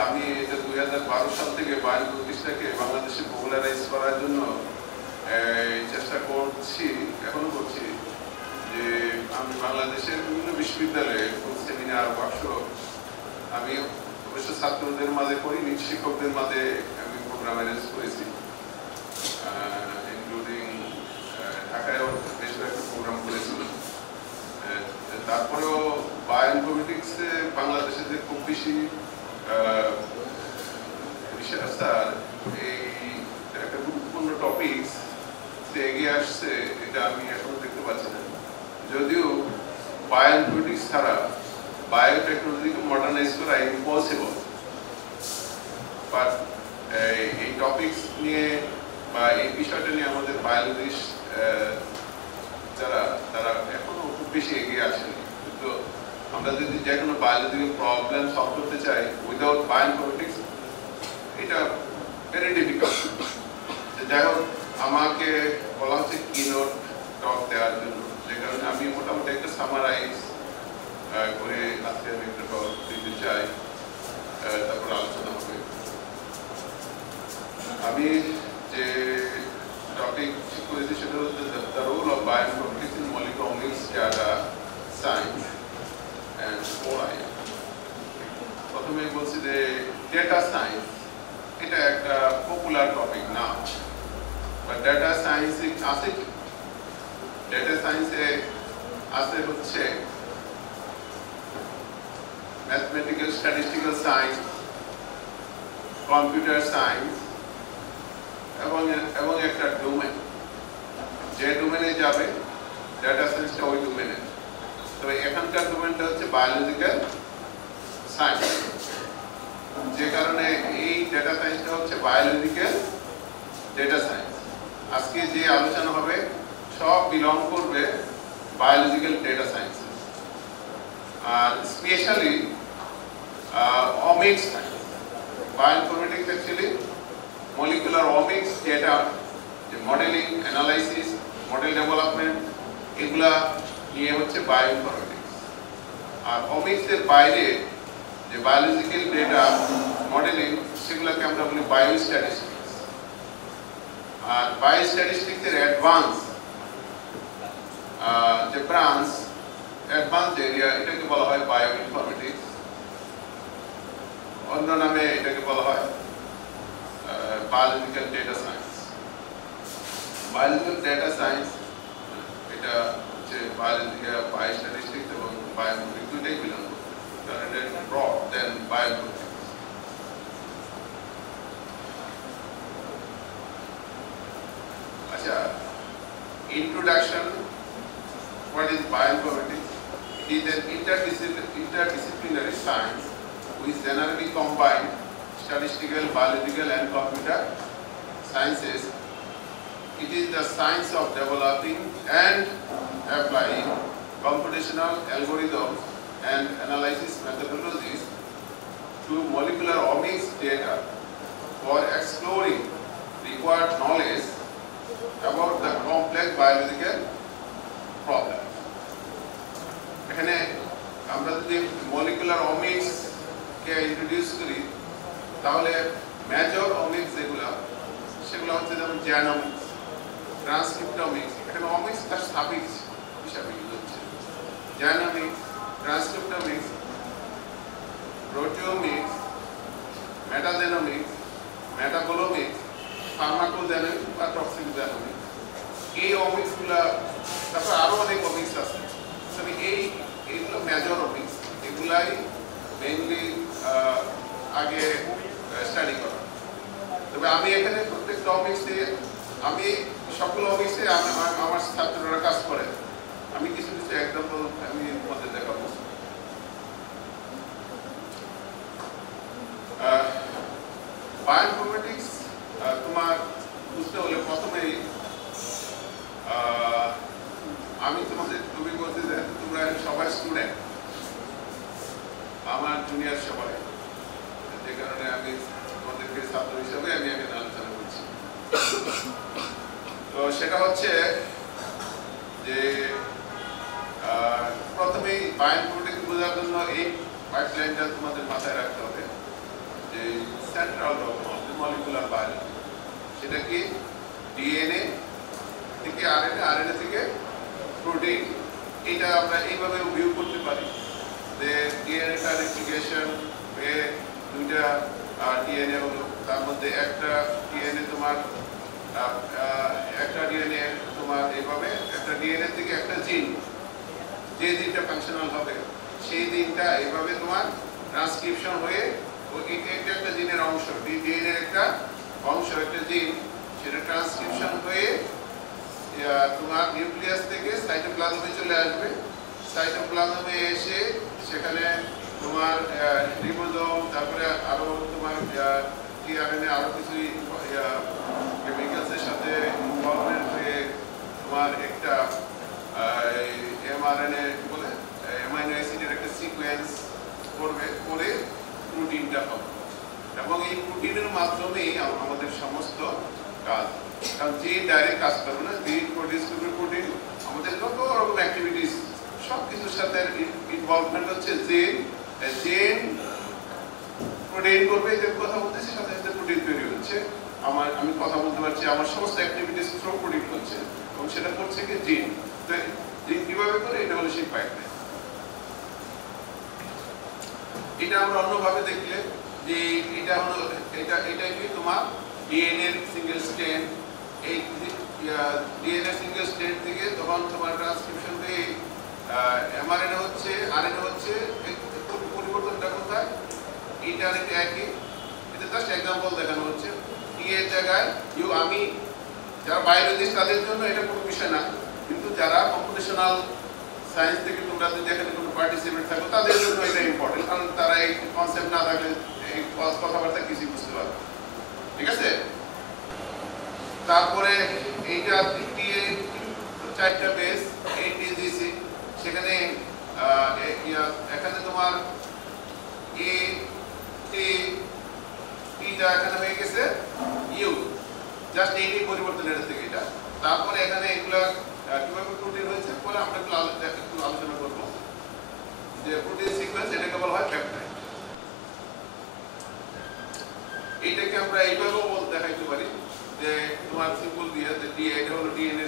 আমি এটা 2012 সাল থেকে বায়োইনফরমেটিক্সটাকে বাংলাদেশে পপুলারাইজ করার জন্য চেষ্টা করছি, এখনো করছি। যে আমি বাংলাদেশের বিভিন্ন বিশ্ববিদ্যালয়ে সেমিনার, ওয়ার্কশপ আমি অবশ্য ছাত্রদের মাঝে করিনি, শিক্ষকদের মাঝে আমি প্রোগ্রাম অ্যারেঞ্জ করেছি, ইনক্লুডিং ঢাকায়ও বেশ কয়েকটা প্রোগ্রাম করেছি। তারপরেও বায়োইনফরমেটিক্সে বাংলাদেশে যে খুব বেশি রিসার্চার এই একটা গুরুত্বপূর্ণ টপিকস এগিয়ে আসছে, এটা আমি এখনো দেখতে পাচ্ছি না। যদিও বায়োইনফরমেটিক্স ছাড়া বায়োটেকনোলজিকে মডার্নাইজ করা ইম্পসিবল, বাট এই টপিকস নিয়ে বা এই বিষয়টা নিয়ে আমাদের বায়োলজিস্ট যারা তারা এখনো খুব বেশি এগিয়ে আসেনি। কিন্তু আমরা যদি যে কোনো বায়োলজিক্যাল প্রবলেম সলভ করতে চাই উইদাউট বায়োইনফরমেটিক্স, এটা ভেরি ডিফিকাল্ট। যাই হোক, আমাকে বলা হচ্ছে কিনোট টক দেওয়ার জন্য, যে কারণে আমি মোটামুটি একটা সামারাইজ করে আজকে আমি একটা টক দিতে চাই, তারপর আলোচনা হবে। আমি যে টপিক করেছি সেটা হচ্ছে the role of bioinformatics in molecular data science and AI. প্রথমে বলছি যে ডেটা সায়েন্স এটা একটা পপুলার টপিক না, বা ডেটা সায়েন্স আছে কি? ডেটা সায়েন্সে আছে হচ্ছে mathematical, statistical science, computer science এবং একটা ডোমেন, যে ডোমেনে যাবে ডাটা সায়েন্সটা ওই ডোমেনে। তবে এখানকার ডোমেনটা হচ্ছে বায়োলজিক্যাল সায়েন্স, যে কারণে এই ডেটা সায়েন্সটা হচ্ছে বায়োলজিক্যাল ডেটা সায়েন্স। আজকে যে আলোচনা হবে সব বিলং করবে বায়োলজিক্যাল ডেটা সায়েন্স, আর specially omics science. Bioinformatics actually molecular omics, যেটা মডেলিং, অ্যানালাইসিস, মডেল ডেভেলপমেন্ট, এগুলা নিয়ে হচ্ছে বায়োইনফরমেটিক্স। আর omics এর বাইরে যে বায়োলজিক্যাল ডেটা মডেলিং, সেগুলোকে আমরা বলি বায়োস্ট্যাটিস্টিক্স। আর বায়োস্ট্যাটিস্টিক্স এর অ্যাডভান্স যে ব্রাঞ্চ, অ্যাডভান্স এরিয়া, এটাকে বলা হয় বায়োইনফরমেটিক্স। অন্য নামে এটাকে বলা হয় biological data science. Biological data science এটা হচ্ছে বায়োলজিক্যাল, বায়োস্ট্যাটিস্টিক্স এবং বায়োইনফরমেটিক্স দুইটাই বিলং করে, কারণ এটা ব্রড দেন বায়োইনফরমেটিক্স। আচ্ছা, introduction. What is bioinformatics? It is an interdisciplinary science which generally combines statistical, biological and computer sciences. It is the science of developing and applying computational algorithms and analysis methodologies to molecular omics data for exploring required knowledge about the complex biological problem. এখানে আমরা যদি মলিকুলার omics কে ইন্ট্রোডিউস করি, তাহলে মেজর omics যেগুলো, সেগুলো হচ্ছে যেমন জিনোমিক্স, ট্রান্সক্রিপ্টোমিক্স। এখানে omics তার সাফিক্স হিসাবে ইউজ হচ্ছে। জিনোমিক্স, ট্রান্সক্রিপ্টোমিক্স, প্রোটিওমিক্স, মেটাজেনোমিক্স, মেটাবোলোমিক্স, ফার্মাকোজেনোমিক্স বা টক্সিকোজেনোমিক্স, এই omics গুলা, তারপর আরো অনেক omics আছে। তবে এইগুলো মেজর omics, এগুলাই মেইনলি আগে স্টাডি করা। তবে আমি এখানে প্রত্যেকটা omics-এ, আমি সকল omics-এ আমার ছাত্ররা কাজ করে, আমি কিছু কিছু এক্সাম্পল আমি মধ্যে দেখাবো। বায়োইনফরমেটিক্স তোমার বুঝতে হলে প্রথমেই আমি তোমাদের, তুমি বলতে যে তোমরা সবাই স্টুডেন্ট, আমার জুনিয়র সবাই, যে কারণে আমি তোমাদেরকে ছাত্র হিসাবে আমি এখানে আলোচনা করছি। তো সেটা হচ্ছে যে প্রথমেই বায়োইনফরমেটিক্স বোঝার জন্য এই পাইপলাইনটা তোমাদের মাথায় রাখতে হবে, যে সেন্ট্রাল ডগমা মলিকুলার বায়োলজি, সেটা কি ডিএনএ থেকে আরএনএ, আরএনএ থেকে প্রোটিন। এটা আমরা এইভাবে ভিউ করতে পারি যে ডিএনএটা রেপ্লিকেশন হয়ে দুইটা ডিএনএ হলো, তার মধ্যে একটা ডিএনএ তোমার এইভাবে একটা ডিএনএ থেকে একটা জিন, যে জিনটা ফাংশনাল হবে সেই জিনটা এইভাবে তোমার ট্রান্সক্রিপশন হয়ে, এটা একটা জিনের অংশ, ডিএনএর একটা অংশ, একটা জিন, সেটা ট্রান্সক্রিপশন হয়ে তোমার নিউক্লিয়াস থেকে সাইটোপ্লাজমে চলে আসবে। সাইটোপ্লাজমে এসে সেখানে তোমার রিবোজোম, তারপরে আরো তোমার টিআরএনএ, আরো কিছু কেমিক্যালসের সাথে ইনভলভমেন্ট হয়ে তোমার একটা এমআরএনএ বলে অ্যামাইনো অ্যাসিডের একটা সিকোয়েন্স করবে, করে প্রোটিনটা হবে। এবং এই প্রোটিনের মাধ্যমেই আমাদের সমস্ত কাজ, কারণ যে ডাইরেক্ট কাজ করবে না, যে প্রডিউস করবে প্রোটিন, আমাদের যত রকম অ্যাক্টিভিটিস সব কিছুর সাথে ইনভলভমেন্ট হচ্ছে জেন প্রোটিন করবে, যে কথা বলতেছি সাথে সাথে প্রোটিন তৈরি হচ্ছে। আমি কথা বলতে পারছি, আমার সমস্ত অ্যাক্টিভিটিস থ্রু প্রোটিন হচ্ছে, এবং সেটা করছে কি জিন। তো জিন কিভাবে করে, এটা হলো সেই পাইপলাইন। এটা আমরা অন্যভাবে দেখলে যে এটা হলো, এটা কি তোমার ডিএনএ সিঙ্গেল স্ট্র্যান্ড, এই ডিএনএ সিঙ্গেল স্ট্র্যান্ড থেকে তখন তোমার ট্রান্সক্রিপশন হয়ে এমআরএনএ হচ্ছে, আরএনএ হচ্ছে। পরিবর্তনটা কোথায়? এটা একই, জাস্ট এক্সাম্পল দেখানো হচ্ছে। টি এর জায়গায় ইউ, আমি যারা বায়োলজিস্ট তাদের জন্য এটা কোনো বিষয় না, কিন্তু যারা কম্পিটিশনাল সায়েন্স থেকে তোমরা যদি এখানে কোনো পার্টিসিপেট থাকো তাদের জন্য এটা ইম্পর্টেন্ট, কারণ তারা এই কনসেপ্ট না থাকলে এই কথাবার্তা কিছুই বুঝতে পারবে। ঠিক আছে? তারপরে এইটা টিএ 4টা বেস, এটিজিসি, সেখানে এখানে তোমার এ টি টিটা এখানে হয়ে গেছে ইউ, জাস্ট এইটাই পরিবর্তন এর থেকে এটা। তারপরে এখানে এগুলা কিভাবে প্রোটিন হয়েছে পরে আমরা একটু আলোচনা করব। যে প্রোটিন সিকোয়েন্স এটাকে বলা হয় পেপটাইড। এইটাকে আমরা এইভাবেও দেখাইতে পারি যে তোমার সিম্বল দিয়ে যে ডিএ, এটা হলো ডিএনএ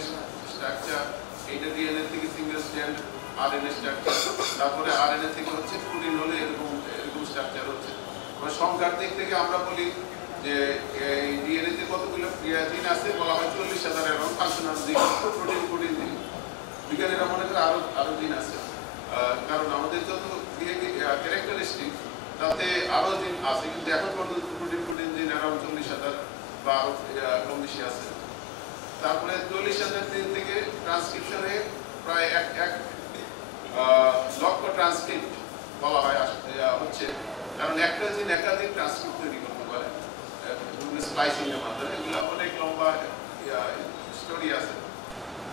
স্ট্রাকচার, এইটা ডিএনএ থেকে সিঙ্গেল স্ট্র্যান্ড আরএনএ স্ট্রাকচার, তারপরে আরএনএ থেকে হচ্ছে প্রোটিন হলে এরকম স্ট্রাকচার হচ্ছে। সংখ্যার দিক থেকে আমরা বলি যে এই ডিএনএ তে কতগুলো জিন আছে, বলা হয় 40,000 এবং ফাংশনাল জিন, প্রোটিন জিন। বিজ্ঞানীরা মনে করে আরো জিন আছে, কারণ আমাদের যত ক্যারেক্টারিস্টিক তাতে আরো জিন আছে, কিন্তু এখন পর্যন্ত প্রোটিন জিন অ্যারাউন্ড 40,000 বা আরো কম বেশি আছে। তারপরে 40,000 জিন থেকে ট্রান্সক্রিপশনে প্রায় 1 লক্ষ ট্রান্সক্রিপ্ট বলা হয় হচ্ছে, কারণ একটা জিন একাধিক ট্রান্সক্রিপ্ট তৈরি করতে পারে স্প্লাইসিং এর মাধ্যমে। এগুলো অনেক লম্বা স্টোরি আছে।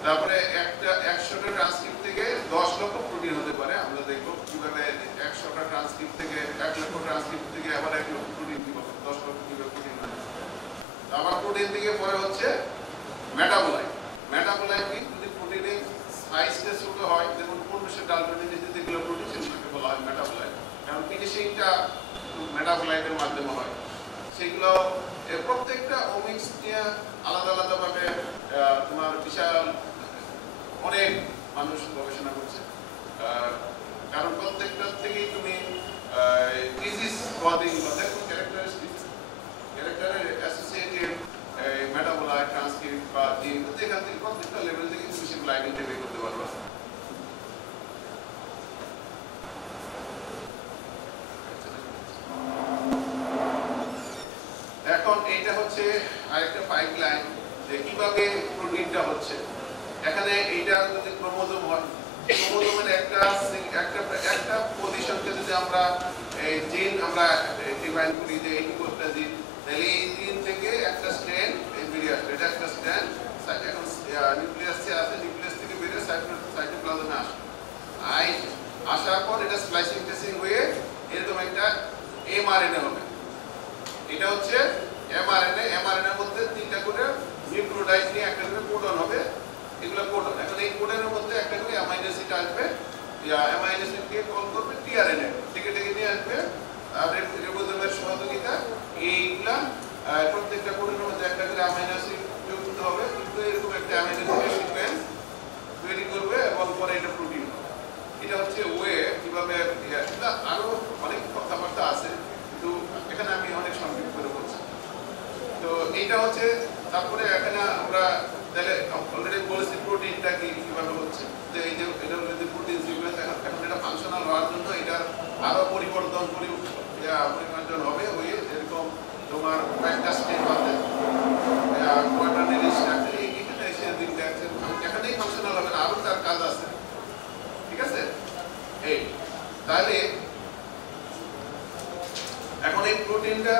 তারপরে একটা 100টা ট্রান্সক্রিপ্ট থেকে 10 লক্ষ প্রোটিন হতে পারে। আমরা দেখব কিভাবে 100টা ট্রান্সক্রিপ্ট থেকে 1 লক্ষ ট্রান্সক্রিপ্ট থেকে আবার 1 লক্ষ প্রোটিন কিভাবে 10 লক্ষ কিভাবে প্রোটিন হয়। আবার প্রোটিন থেকে পরে হচ্ছে মেটাবোলাইট। মেটাবোলাইট কি, যদি প্রোটিনের সাইজটা ছোট হয়, যেমন 1500 ডালটনের নিচে যেগুলো প্রোটিন সেগুলোকে বলা হয় মেটাবোলাইট, কারণ ফিনিশিংটা মেটাবোলাইটের মাধ্যমে হয়। সেগুলো প্রত্যেকটা ওমিক্স নিয়ে আলাদা আলাদা ভাবে তোমার বিশাল অনেক মানুষ গবেষণা করছে, কারণ প্রত্যেকটা থেকেই তুমি ডিজিজ কজিং বা ক্যারেক্টারের অ্যাসোসিয়েটেড মেটাবোলাইট ট্রান্সক্রিপ্ট বা জিন, যেখান থেকে প্রত্যেকটা লেভেল থেকে তুমি সেগুলো আইডেন্টিফাই করতে পারবে। এখন এইটা হচ্ছে আরেকটা পাইপলাইন যে কিভাবে প্রোটিনটা হচ্ছে। এখানে এইটা যদি ক্রোমোজোম হয়, ক্রোমোজোমের একটা পজিশনকে যদি আমরা জিন আমরা ডিফাইন করি যে এই কোডটা জিন, তাহলে এই জিন থেকে একটা স্ট্র্যান্ড বেরিয়ে আসবে, এটা একটা স্ট্র্যান্ড এখন নিউক্লিয়াসে আছে, নিউক্লিয়াস থেকে বেরিয়ে সাইটোপ্লাজমে আসে, আসার পর এটা স্প্লাইসিং টেসিং হয়ে এরকম একটা এমআরএনএ হবে। এটা হচ্ছে এমআরএনএ। এমআরএনএর মধ্যে 3টা করে নিউক্লিওটাইড নিয়ে একটা করে কোডন হবে, এগুলো কোডন। এখন এই কোডনের মধ্যে একটা করে অ্যামাইনো অ্যাসিড আসবে, অ্যামাইনো অ্যাসিডকে কল করবে টিআরএনএ, থেকে নিয়ে আসবে আর রিবোজোমের সহযোগিতা। এইগুলা প্রত্যেকটা কোডনের মধ্যে একটা করে অ্যামাইনো অ্যাসিড যুক্ত হবে, কিন্তু এরকম একটা অ্যামাইনো অ্যাসিড সিকোয়েন্স তৈরি করবে এবং পরে এটা প্রোটিন হবে। এটা হচ্ছে ওয়ে কিভাবে, আরো অনেক কথাবার্তা আছে, কিন্তু এখানে আমি অনেক সংক্ষিপ্ত করে বলছি। তো এইটা হচ্ছে, তারপরে এখানে আমরা তাহলে অলরেডি বলেছি প্রোটিনটা কিভাবে হচ্ছে, যে এই যে এটা হলো যে প্রোটিন সিকোয়েন্স। এখন এটা ফাংশনাল হওয়ার জন্য এটার আরো পরিবর্তন হবে, ওই এরকম তোমার কয়েকটা স্টেপ আছে, কোয়াটারনারি স্ট্রাকচার, এখানে এসে দিকটা এখানেই ফাংশনাল হবে না, আরো তার কাজ আছে। ঠিক আছে? এই তাহলে এখন এই প্রোটিনটা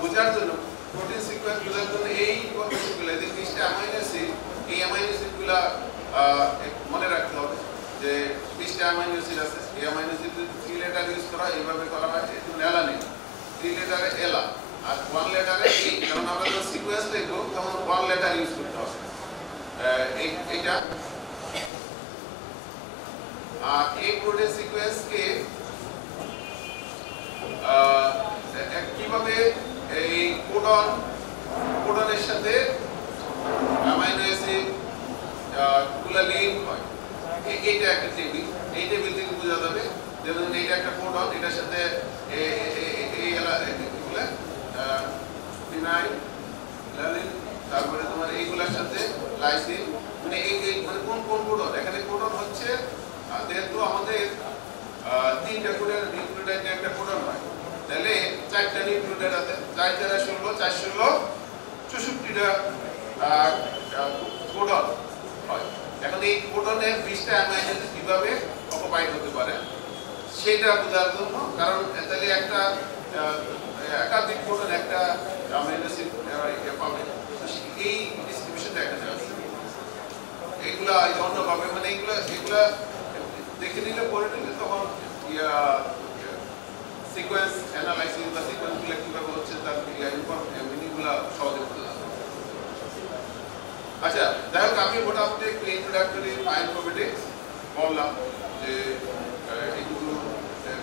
বোঝার জন্য, প্রোটিন সিকোয়েন্স বোঝার জন্য এই পদ্ধতিগুলো, যে 20টা অ্যামাইনো অ্যাসিড, এই অ্যামাইনো অ্যাসিডগুলো মনে রাখতে হবে যে 20টা অ্যামাইনো অ্যাসিড আছে। এই অ্যামাইনো অ্যাসিড 3 লেটার ইউজ করা হয়, এইভাবে করা হয়। যেমন অ্যালানিন 3 লেটারে এলা আর 1 লেটারে ই, কারণ আমরা যখন সিকোয়েন্স দেখবো তখন 1 লেটার ইউজ করতে হবে। এইটা আর এই প্রোটিন সিকোয়েন্সকে কিভাবে এই কোডনের সাথে অ্যামাইনো অ্যাসিড গুলা লিঙ্ক হয়, এইটা একটা টেবিল। এই টেবিল থেকে বোঝা যাবে, যেমন এইটা একটা কোডন, এটার সাথে ফিনাইল ল্যালিন, তারপরে তোমার এইগুলোর সাথে লাইসিন, মানে মানে কোন কোডন। এখানে কোডন হচ্ছে, যেহেতু আমাদের 3টা করে নিউক্লিওটাইড একটা কোডন হয়, তাহলে 4টা নিউক্লিওটাইড আছে, 4 দ্বারা 16, 4 16 64টা কোডন হয়। এখন এই কোডনের 20টা অ্যামাইনো অ্যাসিড কিভাবে অকুপাইড হতে পারে সেটা বোঝার জন্য, কারণ তাহলে একটা একাধিক কোডন একটা অ্যামাইনো অ্যাসিড পাবে, এই ডিস্ট্রিবিউশনটা এখানে আছে। এগুলা অন্যভাবে মানে এগুলা দেখে নিলে পড়ে নিলে তখন সিকোয়েন্স অ্যানালাইসিস বা সিকোয়েন্সগুলো কিভাবে হচ্ছে তার মিনিংগুলো সহজে বোঝা যাবে। আচ্ছা, যাই হোক আমি মোটামুটি একটু ইন্ট্রোডাক্টরি বায়োইনফরমেটিক্স বললাম যে এইগুলো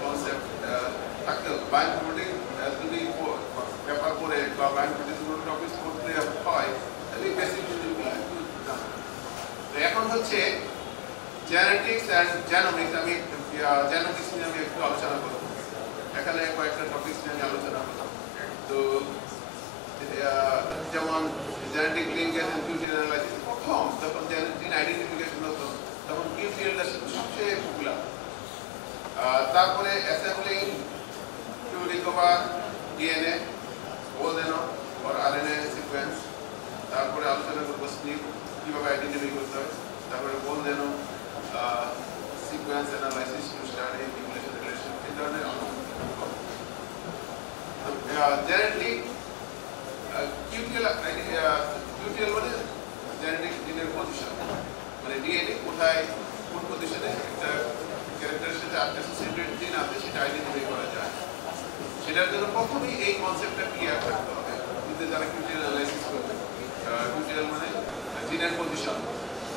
কনসেপ্ট থাকতে হবে। বায়োইনফরমেটিক্স যদি পেপার পড়ে বা বায়োইনফরমেটিক্স টপিক পড়তে হয় তাহলে বেসিক জিনিসগুলো একটু জানা। তো এখন হচ্ছে জেনেটিক্স অ্যান্ড জেনোমিক্স। আমি জেনোমিক্স নিয়ে আমি একটু আলোচনা করব, এখানে কয়েকটা টপিক নিয়ে আমি আলোচনা করব। তো যেমন জেনেটিক লিঙ্কেজ এন্ড কিউটিএল অ্যানালাইসিস, প্রথম যখন জেনেটিক আইডেন্টিফিকেশন হতো তখন কিউটিএলটা সবচেয়ে পপুলার। তারপরে assembling to recover DNA, whole genome or RNA sequence. তারপরে আলোচনা করবো স্নিপ কিভাবে আইডেন্টিফাই করতে হয়। তারপরে whole genome sequence analysis to study relation এই ধরনের জেনেটিক কিউটিএল মানে জেনেটিক জিনের পজিশন, মানে ডিএনএ কোথায় কোন পজিশনে একটা ক্যারেক্টারের সাথে অ্যাসোসিয়েটেড জিন আছে সেটা আইডেন্টিফাই করা যায়। সেটার জন্য প্রথমেই এই কনসেপ্টটা ক্লিয়ার থাকতে হবে। কিন্তু যারা কিউটিএল অ্যানালাইসিস করবে, কিউটিএল মানে জিনের পজিশন,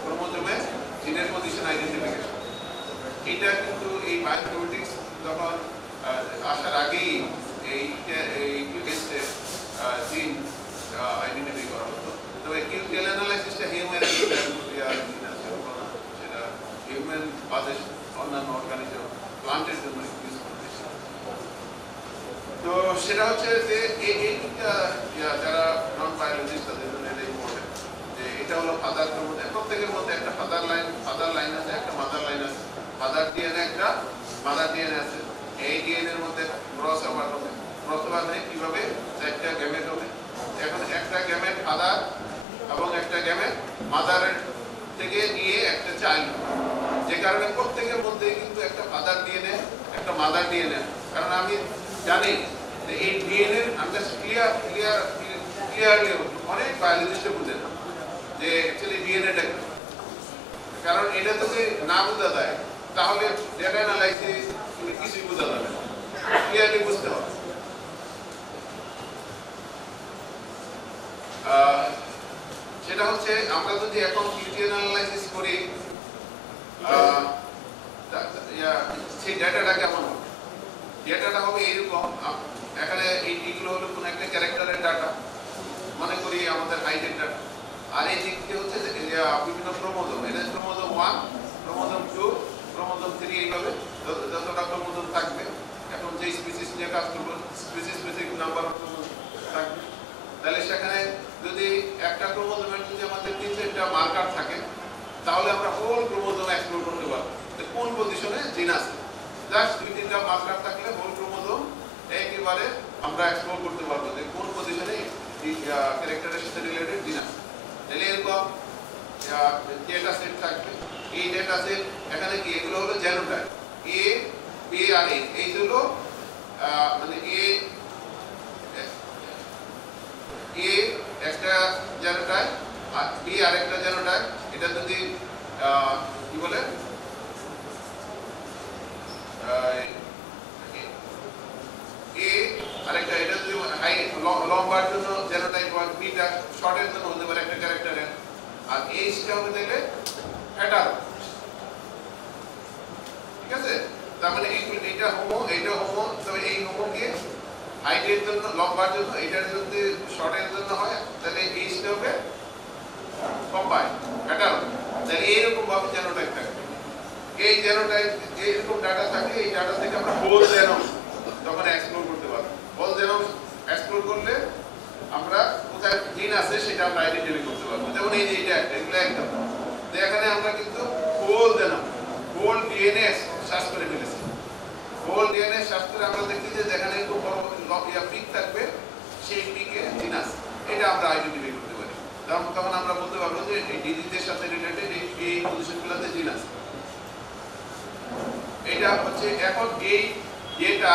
ক্রোমোজোমে জিনের পজিশন আইডেন্টিফিকেশন। এটা কিন্তু এই বায়োইনফরমেটিক্স যখন আসার আগেই এই টেস্টে জিন আইডেন্টিফাই করা হতো। তবে কিউটিএল অ্যানালাইসিসটা হিউম্যান সেটা হিউম্যান বাদে অন্যান্য অর্গানিজম প্লান্টের জন্য ইউজ করতে। তো সেটা হচ্ছে যে এইটা যারা নন বায়োলজিস্ট তাদের জন্য এটা ইম্পর্টেন্ট যে এটা হলো ফাদার ক্রোমোজোম। প্রত্যেকের মধ্যে একটা ফাদার লাইন আছে, একটা মাদার লাইন আছে। ফাদার ডিএনএ একটা মাদার ডিএনএ আছে। এই ডিএনএ এর মধ্যে ক্রস ওভার হবে। ক্রস ওভার মানে কিভাবে একটা গ্যামেট হবে। এখন একটা গ্যামেট ফাদার এবং একটা গ্যামেট মাদারের থেকে নিয়ে একটা চাইল্ড, যে কারণে প্রত্যেকের মধ্যে কিন্তু একটা ফাদার ডিএনএ একটা মাদার ডিএনএ। কারণ আমি জানি যে এই ডিএনএ আমরা ক্লিয়ারলি অনেক বায়োলজিস্টে বুঝে না যে অ্যাকচুয়ালি ডিএনএটা কি। কারণ এটা যদি না বোঝা যায় তাহলে ডেটা অ্যানালাইসিস কিছুই বোঝা যাবে না, ক্লিয়ারলি বুঝতে হবে। সেটা হচ্ছে আমরা যদি এখন কিউটিএল অ্যানালাইসিস করি সেই ডাটাটা কেমন হবে। ডাটাটা হবে এরকম, এখানে এইগুলো হলো কোনো একটা ক্যারেক্টারের ডাটা, মনে করি আমাদের হাইটের ডাটা। আর এই দিকটি হচ্ছে বিভিন্ন ক্রোমোজোম, এটা ক্রোমোজোম 1, ক্রোমোজোম 2, ক্রোমোজোম 3, এইভাবে যতটা ক্রোমোজোম থাকবে। এখন যে স্পিসিস নিয়ে কাজ করবো স্পেসিফিক নাম্বার অফ ক্রোমোজোম থাকবে। তাহলে সেখানে যদি একটা ক্রোমোজোমের যদি আমাদের 3-4টা মার্কার থাকে তাহলে আমরা হোল ক্রোমোজোম এক্সপ্লোর করতে পারবো কোন পজিশনে জিন আছে। জাস্ট 2-3টা মার্কার থাকলে হোল ক্রোমোজোম একেবারে আমরা এক্সপ্লোর করতে পারবো যে কোন পজিশনে ক্যারেক্টারের সাথে রিলেটেড জিন আছে। তাহলে এরকম ডেটা সেট থাকবে। এই ডেটা সেট এখানে কি এগুলো হলো জেনোটাইপ, এ বি আর এ। এই হলো মানে এ একটা জেনোটাইপ আর বি আরেকটা জেনোটাইপ। এটা যদি কি বলে এ আরেকটা, এটা যদি হাই লম্বার জন্য জেনোটাইপ হয়, বিটা শর্টের জন্য হতে পারে একটা ক্যারেক্টারের, আর এইচটা হবে দেখলে হেটারো। ঠিক আছে, তার মানে এইটা হোমো এইটা হোমো। তবে এই হোমোকে হাইটের জন্য লম্বার জন্য, এটার যদি শর্টের জন্য হয় তাহলে এইচটা হবে কম্বাইন হেটারো। তাহলে এইরকম ভাবে জেনোটাইপ থাকবে। এই জেনোটাইপ এইরকম ডাটা থাকে, এই ডাটা থেকে আমরা হোল জেনোম তখন এক্সপ্লোর করতে পারবো। হোল জেনোম এক্সপ্লোর করলে আমরা কোথায় জিন আছে সেটা আমরা আইডেন্টিফাই করতে পারবো। যেমন এই যে এটা একটা, এগুলো একদম তো এখানে আমরা কিন্তু whole genome whole DNA search করে ফেলেছি। হোল ডিএনএ সার্চ করে আমরা দেখি যে যেখানে খুব বড় পিক থাকবে, সেই পিকে জিন আছে, এটা আমরা আইডেন্টিফাই করতে পারি। তখন আমরা বলতে পারবো যে এই ডিজিটের সাথে রিলেটেড এই পজিশনগুলোতে জিন আছে। এটা হচ্ছে এখন এই যেটা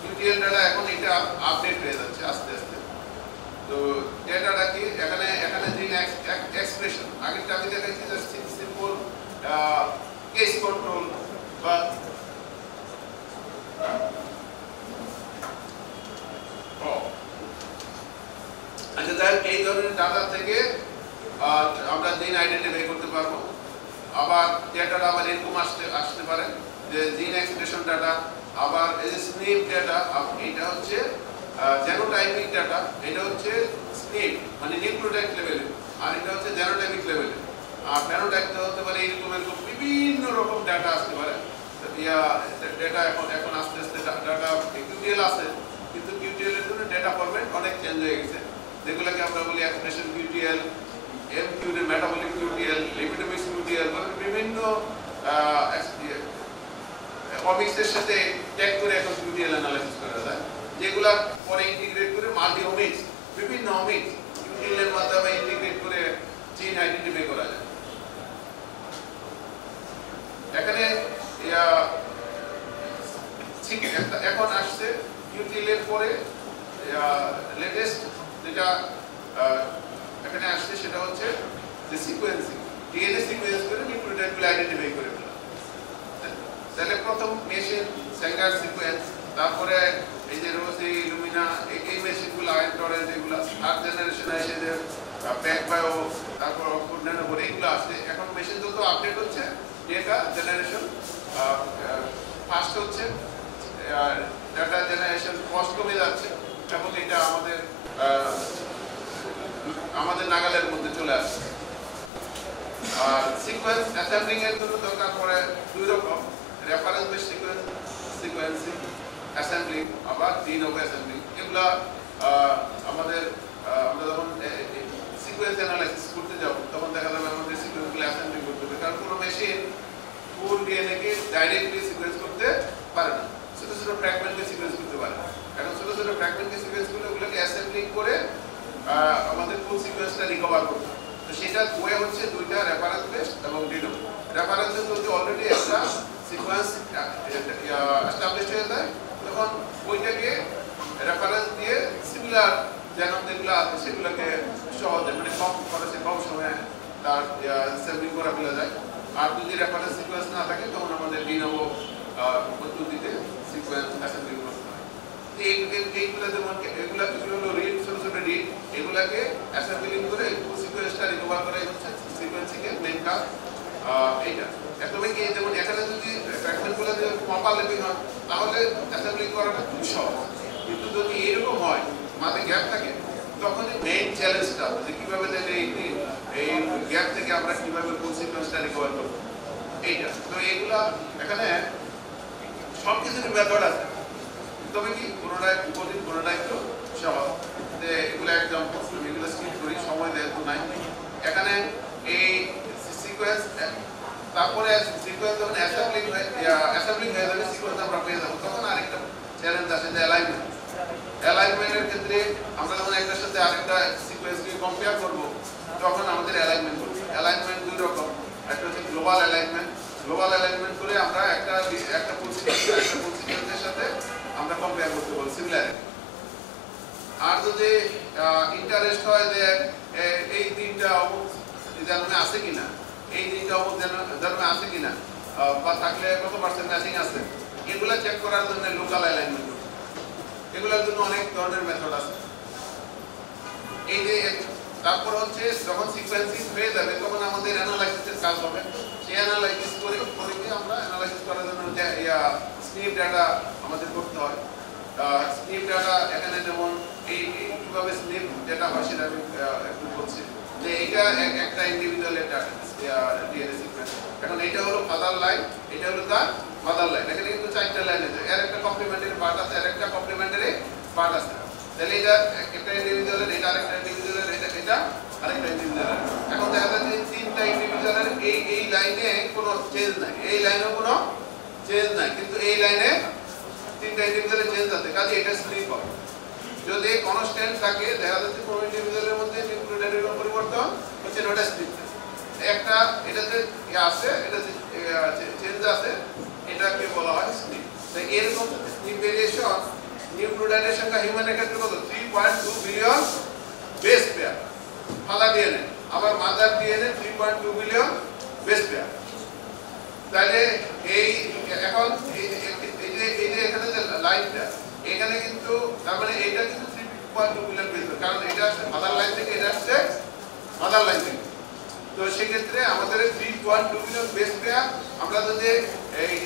QTL ডাটা এখন এটা আপডেট হয়ে যাচ্ছে আস্তে আস্তে। তো ডেটাটা কি এখানে জিন এক্সপ্রেশন, আগেরটা আমি দেখাইছি যে সিম্পল কেস কন্ট্রোল বা আচ্ছা যাই এই ধরনের ডাটা থেকে আমরা জিন আইডেন্টিফাই করতে পারবো। আবার ডেটাটা আবার এরকম আসতে পারে যে জিন এক্সপ্রেশন ডাটা, আবার এই যে স্নিপ ডাটা, এটা হচ্ছে জেনোটাইপিক ডাটা, এটা হচ্ছে স্নিপ মানে নিউক্লিওটাইড লেভেলে, আর এটা হচ্ছে জেনোটাইপিক লেভেলে। আর ফেনোটাইপ হতে পারে এরকম বিভিন্ন রকম ডাটা আসতে পারে। ডেটা এখন আস্তে আস্তে ডাটা QTL আছে, কিন্তু QTL এর জন্য ডেটা ফরম্যাট অনেক চেঞ্জ হয়ে গেছে, যেগুলোকে আমরা বলি expression QTL, MQTL, metabolic QTL, lipidomics QTL, বিভিন্ন অমিক্সের সাথে ট্যাগ করে এখন QTL অ্যানালাইসিস করা যায়, যেগুলা পরে ইন্টিগ্রেট করে মাল্টি ওমিক্স, বিভিন্ন ওমিক্স QTL এর মাধ্যমে ইন্টিগ্রেট করে জিন আইডেন্টিফাই করা যায়। এখানে এখন আসছে QTL এর পরে লেটেস্ট যেটা এখানে আসছে সেটা হচ্ছে যে সিকোয়েন্সিং, ডিএনএ সিকোয়েন্স করে নিউক্লিওটাইডগুলো আইডেন্টিফাই করে ফেলা। তাহলে প্রথম মেশিন স্যাঙ্গার সিকোয়েন্স, তারপরে এই যে রোজি লুমিনা, এই মেশিনগুলো আয়ন টরেন্ট, এগুলো থার্ড জেনারেশন এসে যে ব্যাক বায়ো, তারপর অক্সফোর্ড ন্যানোবোর, এগুলো আসছে। এখন মেশিন যত আপডেট হচ্ছে, ডেটা জেনারেশন ফাস্ট হচ্ছে, ডাটা জেনারেশন কস্ট কমে যাচ্ছে, এবং এটা আমাদের নাগালের মধ্যে চলে আসছে। আর সিকোয়েন্স অ্যাসেম্বলিং এর জন্য দরকার পড়ে দুই রকম, রেফারেন্স বেস সিকোয়েন্সিং, অ্যাসেম্বলিং, আবার ডিন অফ অ্যাসেম্বলিং। এগুলা আমরা যখন সিকোয়েন্স অ্যানালাইসিস করতে যাব তখন দেখা যাবে আমাদের সিকোয়েন্সগুলো অ্যাসেম্বলিং করতে হবে, কারণ কোনো মেশিন ফুল ডিএনএ কে ডাইরেক্টলি সিকোয়েন্স করতে পারে না, ছোট ছোট ফ্র্যাগমেন্টকে সিকোয়েন্স করতে পারে। এখন ছোট ছোট ফ্র্যাগমেন্টকে সিকোয়েন্স করে ওগুলোকে অ্যাসেম্বলিং করে আমাদের ফুল সিকোয়েন্সটা রিকভার করতে হবে। তো সেটা ওয়ে হচ্ছে দুইটা, রেফারেন্স বেস এবং ডিনো। রেফারেন্সে যদি অলরেডি একটা সিকোয়েন্স এস্টাবলিশ হয়ে যায়, তখন ওইটাকে রেফারেন্স দিয়ে সিমিলার যেমন যেগুলো আছে সেগুলোকে সহজে মানে কম খরচে কম সময়ে তার অ্যাসেম্বলিং করে ফেলা যায়। আর যদি রেফারেন্স সিকোয়েন্স না থাকে তখন আমাদের ডিনো পদ্ধতিতে সিকোয়েন্স অ্যাসেম্বলিং করতে হয়। এইগুলো যেমন এগুলা কিছু হলো রিড, ছোট ছোট রিড, এগুলাকে অ্যাসেম্বলিং করে সিকোয়েন্সটা রিকভার করা হচ্ছে সিকোয়েন্সিং এর মেইন কাজ। এইটা একদমই কি যেমন এখানে যদি ফ্র্যাগমেন্টগুলো যদি প্রপার লেভেল হয় তাহলে অ্যাসেম্বলিং করাটা খুব সহজ, কিন্তু যদি এরকম হয় মাঝে গ্যাপ থাকে তখন মেইন চ্যালেঞ্জটা যে কিভাবে এই গ্যাপ থেকে আমরা কিভাবে ফুল সিকোয়েন্সটা রিকভার করব, এইটা। তো এইগুলা এখানে সব কিছুর মেথড আছে, তবে কি কোনোটা একটু কঠিন, কোনোটা একটু সহজ। যে এগুলো একদম এগুলো স্কিপ করি, সময় দেয় তো নাই। এখানে এই সিকোয়েন্স, তারপরে সিকোয়েন্স যখন অ্যাসেম্বলিং হয়ে যাবে, সিকোয়েন্স আমরা পেয়ে যাবো, তখন আরেকটা চ্যালেঞ্জ আসে যে অ্যালাইনমেন্ট। অ্যালাইনমেন্টের ক্ষেত্রে আমরা যখন একটার সাথে আরেকটা সিকোয়েন্সকে কম্পেয়ার করবো তখন আমাদের অ্যালাইনমেন্ট করবো। অ্যালাইনমেন্ট দুই রকম, একটা হচ্ছে গ্লোবাল অ্যালাইনমেন্ট। গ্লোবাল অ্যালাইনমেন্ট করে আমরা একটা ফুল সিকোয়েন্সের সাথে আমরা কম্পেয়ার করতে পারবো সিমিলারিটি। আর যদি ইন্টারেস্ট হয় যে এই তিনটা অমুক জন্মে আছে কিনা, এই তিনটা অমুক জন্মে আছে কিনা, বা থাকলে কত পার্সেন্ট ম্যাচিং আছে, এগুলা চেক করার জন্য লোকাল অ্যালাইনমেন্ট। এগুলোর জন্য অনেক ধরনের মেথড আছে। এই যে তারপর হচ্ছে যখন সিকোয়েন্সিং হয়ে যাবে তখন আমাদের অ্যানালাইসিসের কাজ হবে। সেই অ্যানালাইসিস করে আমরা অ্যানালাইসিস করার জন্য স্নিপ ডাটা আমাদের করতে হয়। স্নিপ ডাটা এখানে যেমন এই কিভাবে স্নিপ ডাটা হয় সেটা আমি একটু বলছি যে এটা একটা ইন্ডিভিজুয়ালের ডাটা ডিএনএ সিকোয়েন্স। এখন এটা হলো ফাদার লাইন, এটা হলো তার মাদার লাইন। এখানে কিন্তু চারটা লাইন আছে, এর একটা কমপ্লিমেন্টারি পার্ট আছে, আর একটা কমপ্লিমেন্টারি পার্ট আছে। তাহলে এটা একটা ইন্ডিভিজুয়ালের, এটা আরেকটা ইন্ডিভিজুয়ালের, এটা আরেকটা ইন্ডিভিজুয়ালের। এখন দেখা যাচ্ছে তিনটা ইন্ডিভিজুয়ালের এই লাইনে কোনো চেঞ্জ নাই, এই লাইনেও কোনো চেঞ্জ নাই, কিন্তু এই লাইনে তিনটা ইন্ডিভিজুয়ালে চেঞ্জ আছে, কাজে এটা স্লিপ হবে। যদি কনস্ট্যান্ট থাকে দেখা যাচ্ছে কোনো ইন্ডিভিজুয়ালের মধ্যে নিউক্লিওটাইডের পরিবর্তন হচ্ছে ওটা স্লিপ। একটা এটাতে আছে, এটাতে চেঞ্জ আছে, এটাকে বলা হয় স্লিপ। তো এরকম স্লিপ ভেরিয়েশন নিউক্লিওটাইডের সংখ্যা হিউম্যানের ক্ষেত্রে কত 3.2 billion base pair father DNA, আবার mother DNA 3.2 billion base pair. তাহলে এই এখন এই যে এখানে যে লাইনটা এখানে কিন্তু তার মানে এটা কিন্তু 3.2 বিলিয়ন বেস পেয়ার, কারণ এটা আসছে মাদার লাইন থেকে, এটা আসছে মাদার লাইন থেকে। তো সেক্ষেত্রে আমাদের 3.2 বিলিয়ন বেস পেয়ার আমরা যদি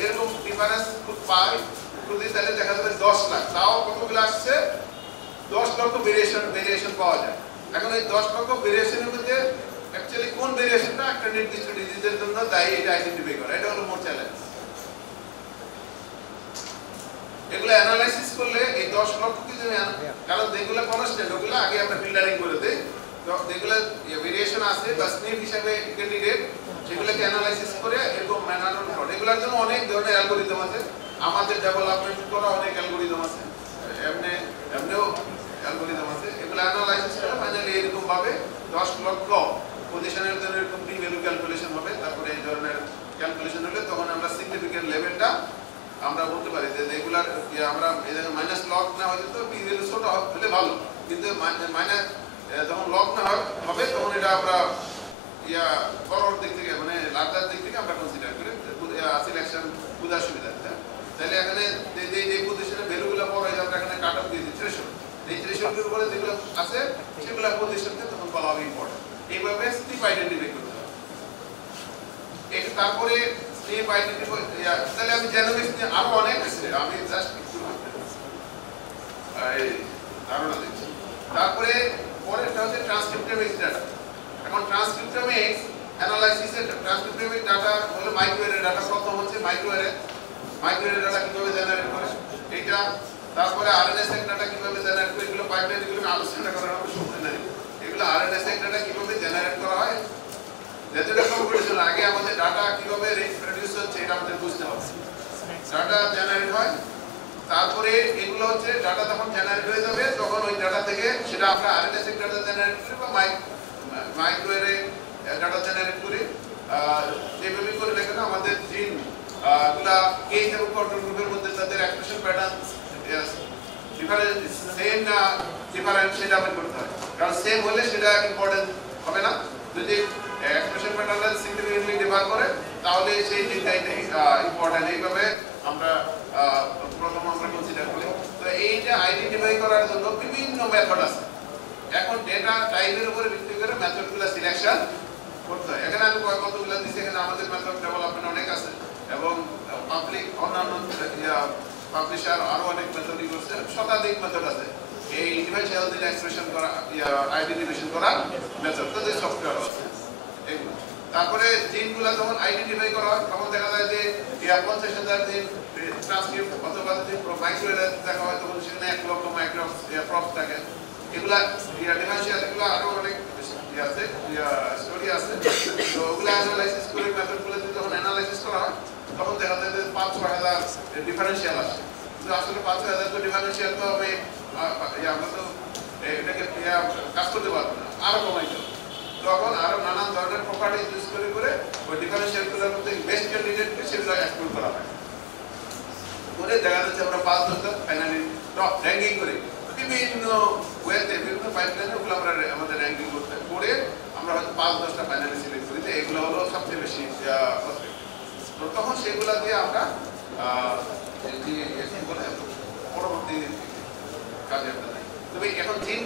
এরকম ডিফারেন্স পাই তাহলে দেখা যাবে 10 লাখ, তাও কতগুলো আসছে 10 লক্ষ ভেরিয়েশন পাওয়া যায়। এখন এই 10 লক্ষ ভেরিয়েশনের মধ্যে অ্যাকচুয়ালি কোন ভেরিয়েশনটা একটা নির্দিষ্ট ডিজিজের জন্য দায়ী এটা আইডেন্টিফাই করা, এটা হলো মোট চ্যালেঞ্জ। এগুলো অ্যানালাইসিস করলে এই 10 লক্ষ কিছু কারণ যেগুলো কনস্ট্যান্ট ওগুলো আগে আমরা ফিল্টারিং করে দেই, তো যেগুলো ভেরিয়েশন আছে বা স্নিপ হিসাবে ক্যান্ডিডেট সেগুলোকে অ্যানালাইসিস করে এরকম ম্যানার করে। এগুলোর জন্য অনেক ধরনের অ্যালগরিদম আছে, আমাদের ডেভেলপমেন্ট করা অনেক অ্যালগরিদম আছে, এমনিও অ্যালগরিদম আছে। এগুলো অ্যানালাইসিস করে ফাইনালি এরকম ভাবে 10 লক্ষ পজিশনের জন্য এরকম পি ভ্যালু ক্যালকুলেশন হবে। তারপরে এই ধরনের ক্যালকুলেশন হলে তখন আমরা সিগনিফিকেন্ট লেভেলটা আমরা বলতে পারি যে রেগুলার আমরা মাইনাস লগ না হলে তো পি ভ্যালু ছোট হলে ভালো, কিন্তু মাইনাস যখন লগ না হবে তখন এটা আমরা বড়র দিক থেকে মানে লার্জার দিক থেকে আমরা কনসিডার করি সিলেকশন বোঝার সুবিধা। তাহলে এখানে যে পজিশনের ভ্যালুগুলো বড় হয়ে যাবে এখানে কাট অফ দিয়ে দিই থ্রেশহোল্ড, এই থ্রেশহোল্ডের উপরে যেগুলো আছে সেগুলো পজিশনকে তখন বলা হবে ইম্পর্টেন্ট। এইভাবে স্লিপ আইডেন্টিফাই করতে হবে। তারপরে স্লিপ আইডেন্টিফাই তাহলে আমি জেনোমিক্স নিয়ে আরো অনেক আছে, আমি জাস্ট একটু ধারণা দিচ্ছি। তারপরে পরেরটা হচ্ছে ট্রান্সক্রিপ্টোমিক্স ডাটা। এখন ট্রান্সক্রিপ্টোমিক্স অ্যানালাইসিসের ট্রান্সক্রিপ্টোমিক্স ডাটা হলো মাইক্রোঅ্যারে ডাটা। প্রথম হচ্ছে মাইক্রোঅ্যারে ডাটা কিভাবে জেনারেট করে এটা, তারপরে আরএনএস ডাটা কিভাবে জেনারেট করে, এগুলো পাইপলাইন এগুলো আলোচনা করার আমার সময় নেই। এগুলো আরএনএস ডাটা কিভাবে জেনারেট করা হয়, যেটা কম্পিটিশন আগে আমাদের ডাটা কিভাবে প্রডিউস হচ্ছে এটা আমাদের বুঝতে হবে। ডাটা জেনারেট হয়, তারপরে এগুলো হচ্ছে ডাটা যখন জেনারেট হয়ে যাবে তখন ওই ডাটা থেকে সেটা আমরা আরএনএস ডাটা জেনারেট করি বা মাইক্রোঅ্যারে ডাটা জেনারেট করি। যেভাবে করে দেখেন আমাদের জিন গুলা কেস এবং কন্ট্রোল গ্রুপের মধ্যে তাদের এক্সপ্রেশন প্যাটার্ন ডিফারেন্ট সেম না ডিফারেন্ট সেটা আমাদের করতে হয়, কারণ সেম হলে সেটা ইম্পর্টেন্ট হবে না। যদি এক্সপ্রেশন প্যাটার্নটা সিগনিফিকেন্টলি ডিফার করে তাহলে সেই জিনটাই ইম্পর্টেন্ট। এইভাবে আমরা প্রথম আমরা কনসিডার করি। তো এইটা আইডেন্টিফাই করার জন্য বিভিন্ন মেথড আছে। এখন ডেটা টাইপের উপরে ভিত্তি করে মেথডগুলো সিলেকশন করতে হয়। এখানে আমি কতগুলো দিচ্ছি, এখানে আমাদের মেথড ডেভেলপমেন্ট অনেক আছে এবং পাবলিক অন্যান্য পাবলিশার আরো অনেক মেথড করছে, শতাধিক মেথড আছে এই ইন্ডিভিজুয়াল দিন এক্সপ্রেশন করা আইডেন্টিফিকেশন করা মেথড, তো যে সফটওয়্যার আছে এগুলো। তারপরে জিনগুলো যখন আইডেন্টিফাই করা হয় তখন দেখা যায় যে 50,000 জিন ট্রান্সক্রিপ্ট অথবা যদি মাইক্রোঅ্যারে দেখা হয় তখন সেখানে 1 লক্ষ মাইক্রো প্রপ থাকে। এগুলা ডিফারেন্সিয়াল এগুলো আরো অনেক আছে স্টোরি আছে। তো ওগুলো অ্যানালাইসিস করে মেথডগুলো যখন অ্যানালাইসিস করা হয় তখন দেখা যায় যে 5-6,000 ডিফারেন্সিয়াল আসে। কিন্তু আসলে 5-6,000 তো ডিফারেন্সিয়াল তো আমি আমরা তো এটাকে কাজ করতে পারবো না, আরো কমাইতে হবে। তখন আরো নানান ধরনের প্রপার্টিজ ইউজ করে ওই ডিফারেন্সিয়ালগুলোর মধ্যে বেস্ট ক্যান্ডিডেটকে সেগুলো এক্সপ্লোর করা হয়। করে দেখা যাচ্ছে আমরা 5-10টা ফাইনালি টপ র্যাঙ্কিং করে বিভিন্ন ওয়েতে বিভিন্ন পাইপলাইনে ওগুলো আমরা আমাদের র্যাঙ্কিং করতে করে আমরা হয়তো 5-10টা ফাইনালি সিলেক্ট করি, এগুলো হলো সবচেয়ে বেশি তো তখন সেগুলো দিয়ে আমরা পরবর্তী কাজে আমরা যাই। তবে এখন জিন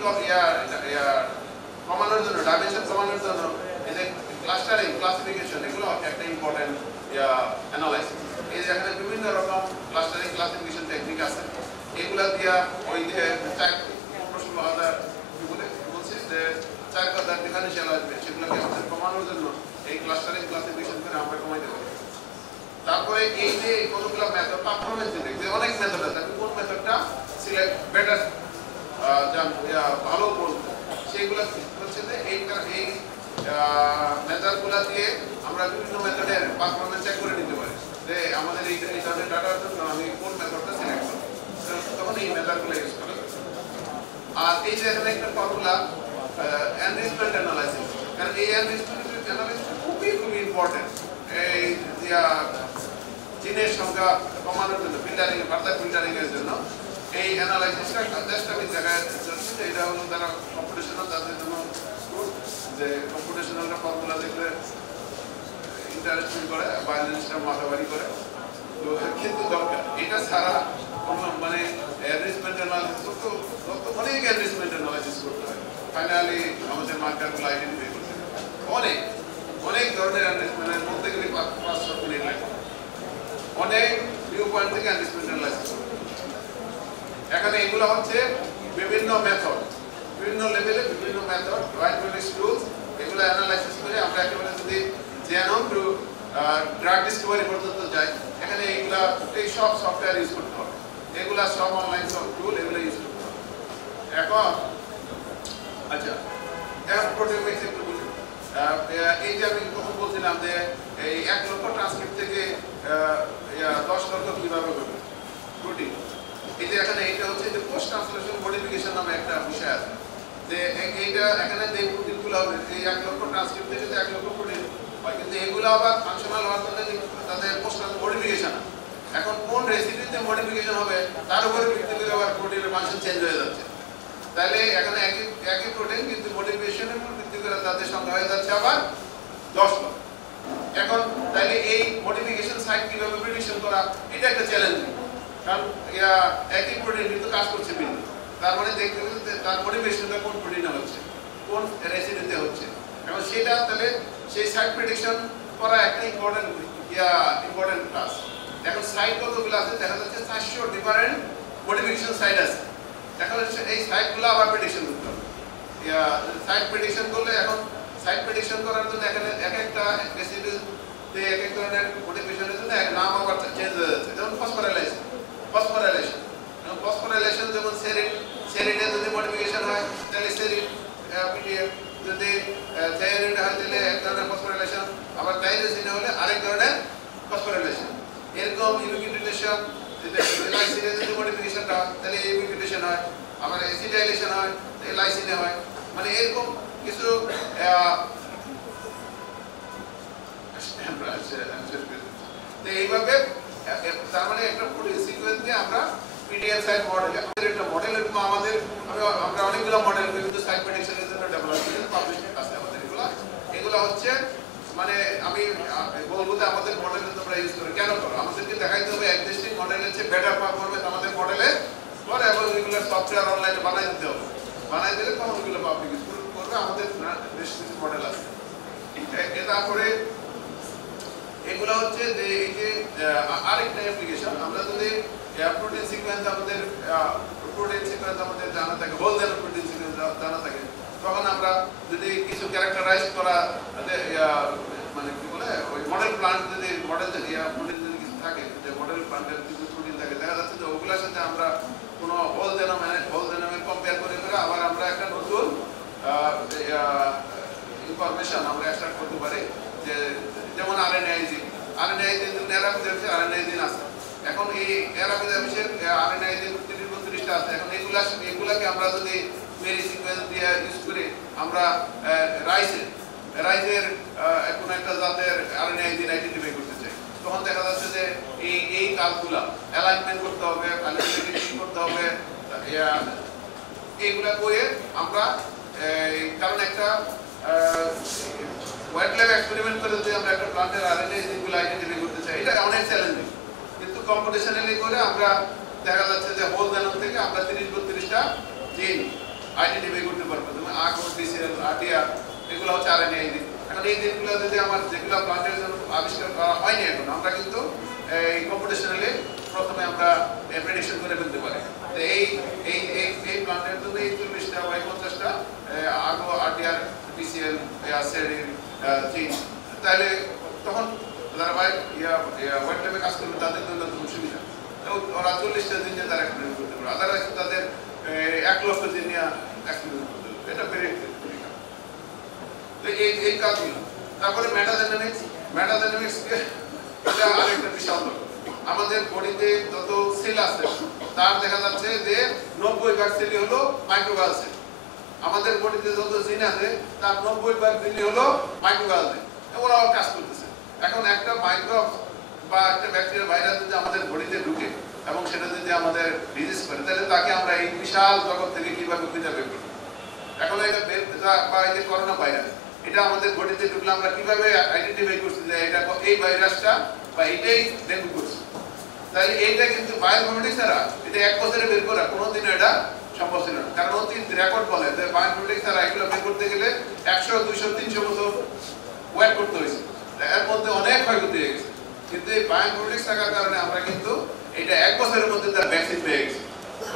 কমানোর জন্য ডাইমেনশন কমানোর জন্য এই যে ক্লাস্টারিং ক্লাসিফিকেশন এগুলো একটা ইম্পর্টেন্ট অ্যানালাইসিস। এই যে এখানে বিভিন্ন রকম ক্লাস্টারিং ক্লাসিফিকেশন টেকনিক আছে, এগুলা দিয়া ওই যে 4-16,000 বলছি যে 4,000 ডিফারেন্সিয়াল আসবে, সেগুলোকে আমাদের কমানোর জন্য এই ক্লাস্টারিং ক্লাসিফিকেশন করে আমরা কমাইতে পারি। তারপরে এই যে কতগুলো মেথড পারফরম্যান্স ইন্ডেক্স, অনেক মেথড আছে, আমি কোন মেথডটা সিলেক্ট বেটার ভালো করব সেইগুলো হচ্ছে যে এই মেথডগুলো দিয়ে আমরা বিভিন্ন মেথডের পারফরম্যান্স চেক করে নিতে পারি যে আমাদের এই ধরনের ডাটার জন্য আমি কোন মেথডটা সিলেক্ট করব। তখন এই মেথডগুলো ইউজ করা যাবে। আর এই যে এখানে একটা ফর্মুলা এনরিচমেন্ট অ্যানালাইসিস, কারণ এই এনরিচমেন্ট অ্যানালাইসিস খুবই ইম্পর্টেন্ট এই জিনের সংখ্যা কমানোর জন্য, ফিল্টারিং ফার্দার ফিল্টারিং এর জন্য এই অ্যানালাইসিসটা জাস্ট আমি দেখার জন্য এটা হলো তারা কম্পিটিশনাল তাদের জন্য যে কম্পিটিশনালটা ফর্মুলা দেখলে ইন্টারেস্ট করে বা জিনিসটা মাথাবাড়ি করে, তো কিন্তু দরকার এটা ছাড়া কোনো মানে এনরিচমেন্ট অ্যানালাইসিস তো অনেক এনরিচমেন্ট অ্যানালাইসিস করতে হয়, ফাইনালি আমাদের মার্কারগুলো আইডেন্টিফাই করতে হবে। অনেক অনেক ধরনের এনরিচমেন্টের মধ্যে গেলে 5-6 মিনিট লাগে, অনেক ভিউ পয়েন্ট থেকে এনরিচমেন্ট অ্যানালাইসিস করতে হবে। এখানে এগুলো হচ্ছে বিভিন্ন মেথড, বিভিন্ন লেভেলে বিভিন্ন মেথড, বায়োমেট্রিক্স টুলস, এগুলো অ্যানালাইসিস করে আমরা একেবারে যদি জেনোম টু ড্রাগ ডিসকভারি পর্যন্ত যাই, এখানে এইগুলা এই সব সফটওয়্যার ইউজ করতে হবে, এগুলা সব অনলাইন সব টুল এগুলো ইউজ করতে হবে। এখন আচ্ছা এখন প্রোটিওমিক্স একটু বলি। এই যে আমি তখন বলছিলাম যে এই 1 লক্ষ ট্রান্সক্রিপ্ট থেকে 10 লক্ষ কিভাবে হবে প্রোটিন, এই যে এখানে এইটা হচ্ছে যে পোস্ট ট্রান্সলেশন মডিফিকেশন নামে একটা বিষয় আছে, যে এইটা এখানে যে প্রোটিনগুলো হবে এই 1 লক্ষ ট্রান্সক্রিপ্ট থেকে 1 লক্ষ প্রোটিন হয়, কিন্তু এগুলো আবার ফাংশনাল হওয়ার জন্য তাদের পোস্ট মডিফিকেশন। এখন কোন রেসিপিতে মডিফিকেশন হবে তার উপরে ভিত্তি করে আবার প্রোটিনের ফাংশন চেঞ্জ হয়ে যাচ্ছে, তাহলে এখানে একই প্রোটিন কিন্তু মডিফিকেশনের উপর ভিত্তি করে তাদের সংখ্যা হয়ে যাচ্ছে আবার 10 লক্ষ। এখন তাহলে এই মডিফিকেশন সাইট কিভাবে প্রেডিকশন করা, এটা একটা চ্যালেঞ্জ, কারণ একই প্রোটিন কিন্তু কাজ করছে ভিন্ন, তার মানে দেখতে হবে তার মডিফিকেশনটা কোন প্রোটিনে হচ্ছে, কোন রেসিপিতে হচ্ছে। এখন সেটা তাহলে সেই সাইট প্রেডিকশন করা একটা ইম্পর্টেন্ট ক্লাস। এখন সাইট কতগুলো আছে দেখা যাচ্ছে 400 ডিফারেন্ট মডিফিকেশন সাইট আছে। এখন এই সাইটগুলো আবার প্রেডিকশন করতে হবে। সাইট প্রেডিকশন করলে এখন সাইট প্রেডিকশন করার জন্য এখানে এক একটা রেসিপিতে এক এক ধরনের মডিফিকেশনের জন্য এক নাম আবার চেঞ্জ হয়ে যাচ্ছে, যেমন ফসফোরাইলেশন যেমন সেরিনে যদি মডিফিকেশন হয় তাহলে সেরিন পিডিএফ, যদি থাইরয়েড হয় তাহলে এক ধরনের ফসফোরাইলেশন, আবার থাইরোসিনে হলে আরেক ধরনের ফসফোরাইলেশন। এরকম ইউবিকুইটেশন লাইসিনে যদি মডিফিকেশনটা হয় তাহলে ইউবিকুইটেশন হয়, আবার অ্যাসিটাইলেশন হয় তাহলে লাইসিনে হয়, মানে এরকম কিছু তো এইভাবে তার মানে একটা প্রোটিন সিকোয়েন্স দিয়ে আমরা পিডিএফ সাইট মডেল, একটা মডেল এরকম আমাদের আমরা অনেকগুলো মডেল বিভিন্ন সাইট প্রেডিকশনের জন্য ডেভেলপ করেছি, পাবলিশ আছে আমাদের এগুলো হচ্ছে মানে আমি বলবো যে আমাদের মডেলে তোমরা ইউজ করো, কেন করো, আমাদেরকে দেখাইতে হবে এক্সিস্টিং মডেলের চেয়ে বেটার পারফরম্যান্স আমাদের মডেলে পরে, এবং এগুলো সফটওয়্যার অনলাইনে বানাই দিতে হবে, বানাই দিলে তখন ওইগুলো পাবলিক ইউজ করবে। আমাদের বেশ কিছু মডেল আছে। তারপরে এগুলো হচ্ছে যে এই যে আরেকটা অ্যাপ্লিকেশন, আমরা যদি প্রোটিন সিকোয়েন্স আমাদের জানা থাকে, হোল জেনারেল প্রোটিন সিকোয়েন্স জানা থাকে, তখন আমরা যদি কিছু ক্যারেক্টারাইজ করা মানে কি বলে ওই মডেল প্লান্ট যদি প্রোটিন যদি কিছু থাকে, যে মডেল প্লান্টের কিছু প্রোটিন থাকে, দেখা যাচ্ছে যে ওগুলোর সাথে আমরা কোনো হোল জেনোমের কম্পেয়ার করে আবার আমরা একটা নতুন ইনফরমেশন আমরা এক্সট্রাক্ট করতে পারি, যে যেমন আরএনএআইজিন অ্যারাবিদের হচ্ছে আরএনএআইজিন আছে। এখন এই অ্যারাবিদের আরএনএআইজিন 30-32টা আছে। এখন এগুলাকে আমরা যদি মেরি সিকোয়েন্স দিয়ে ইউজ করে আমরা রাইজের কোনো একটা জাতের আরএনএআইজিন আইডেন্টিফাই করতে চাই, তখন দেখা যাচ্ছে যে এই কাজগুলা অ্যালাইনমেন্ট করতে হবে, করতে হবে, এইগুলা করে আমরা কারণ একটা ওয়েট ল্যাব এক্সপেরিমেন্ট করে যদি আমরা একটা প্লান্টের আরএনএ জিনগুলো আইডেন্টিফাই করতে চাই, এটা অনেক চ্যালেঞ্জিং, কিন্তু কম্পিটিশনালি করে আমরা দেখা যাচ্ছে যে হোল জেনোম থেকে আমরা 30-32টা জিন আইডেন্টিফাই করতে পারবো, যেমন আরকোড, ডিসিএল, আরটিআর, এগুলো হচ্ছে আরএনএ জিন। এখন এই জিনগুলো যদি আমার যেগুলো প্লান্টের জন্য আবিষ্কার করা হয়নি এখন, আমরা কিন্তু এই কম্পিটিশনালি প্রথমে আমরা প্রেডিকশন করে ফেলতে পারি। তো এই প্লান্টের জন্য এই 40টা বা 50টা আগো, আরটিআর, ডিসিএল, সেরিন জিন, তাহলে তখন যারা ওয়েট ল্যাবে কাজ করবে তাদের জন্য খুব সুবিধা, ওরা 40টা জিন নিয়ে তারা এক্সপেরিমেন্ট করতে পারে, আদারওয়াইজ তাদের 1 লক্ষ জিন নিয়ে এক্সপেরিমেন্ট করতে হবে, এটা ভেরি ক্রিটিক্যাল। তো এই কাজগুলো। তারপরে মেটাডাইনামিক্স এটা আরেকটা বিশাল ব্যাপার। আমাদের বডিতে যত সেল আছে তার দেখা যাচ্ছে যে 90% সেলই হলো মাইক্রোবায়াল সেল। আমাদের বডিতে যত জিন আছে তার 90% জিনই হলো মাইক্রোবায়াল জিন। ওরাও কাজ করতেছে। এখন একটা মাইক্রোব বা একটা ব্যাকটেরিয়া ভাইরাস যদি আমাদের বডিতে ঢুকে এবং সেটা যদি আমাদের ডিজিজ করে, তাহলে তাকে আমরা এই বিশাল জগৎ থেকে কিভাবে খুঁজে বের করব? এখন এটা বা এই যে করোনা ভাইরাস, এটা আমাদের বডিতে ঢুকলে আমরা কিভাবে আইডেন্টিফাই করছি যে এটা এই ভাইরাসটা বা এটাই ডেঙ্গু করছে? তাহলে এইটা কিন্তু বায়োইনফরমেটিক্স ছাড়া এটা 1 বছরে বের করা কোনোদিনও এটা সম্ভব ছিল না। কারণ অতীত রেকর্ড বলে যে বায়োইনফরমেটিক্স ছাড়া এগুলো বের করতে গেলে 100, 200, 300 বছর ওয়েট করতে হয়েছে। এর মধ্যে অনেক ক্ষয়ক্ষতি হয়ে গেছে। কিন্তু এই বায়োইনফরমেটিক্স থাকার কারণে আমরা কিন্তু এটা 1 বছরের মধ্যে তার ভ্যাকসিন পেয়ে গেছি।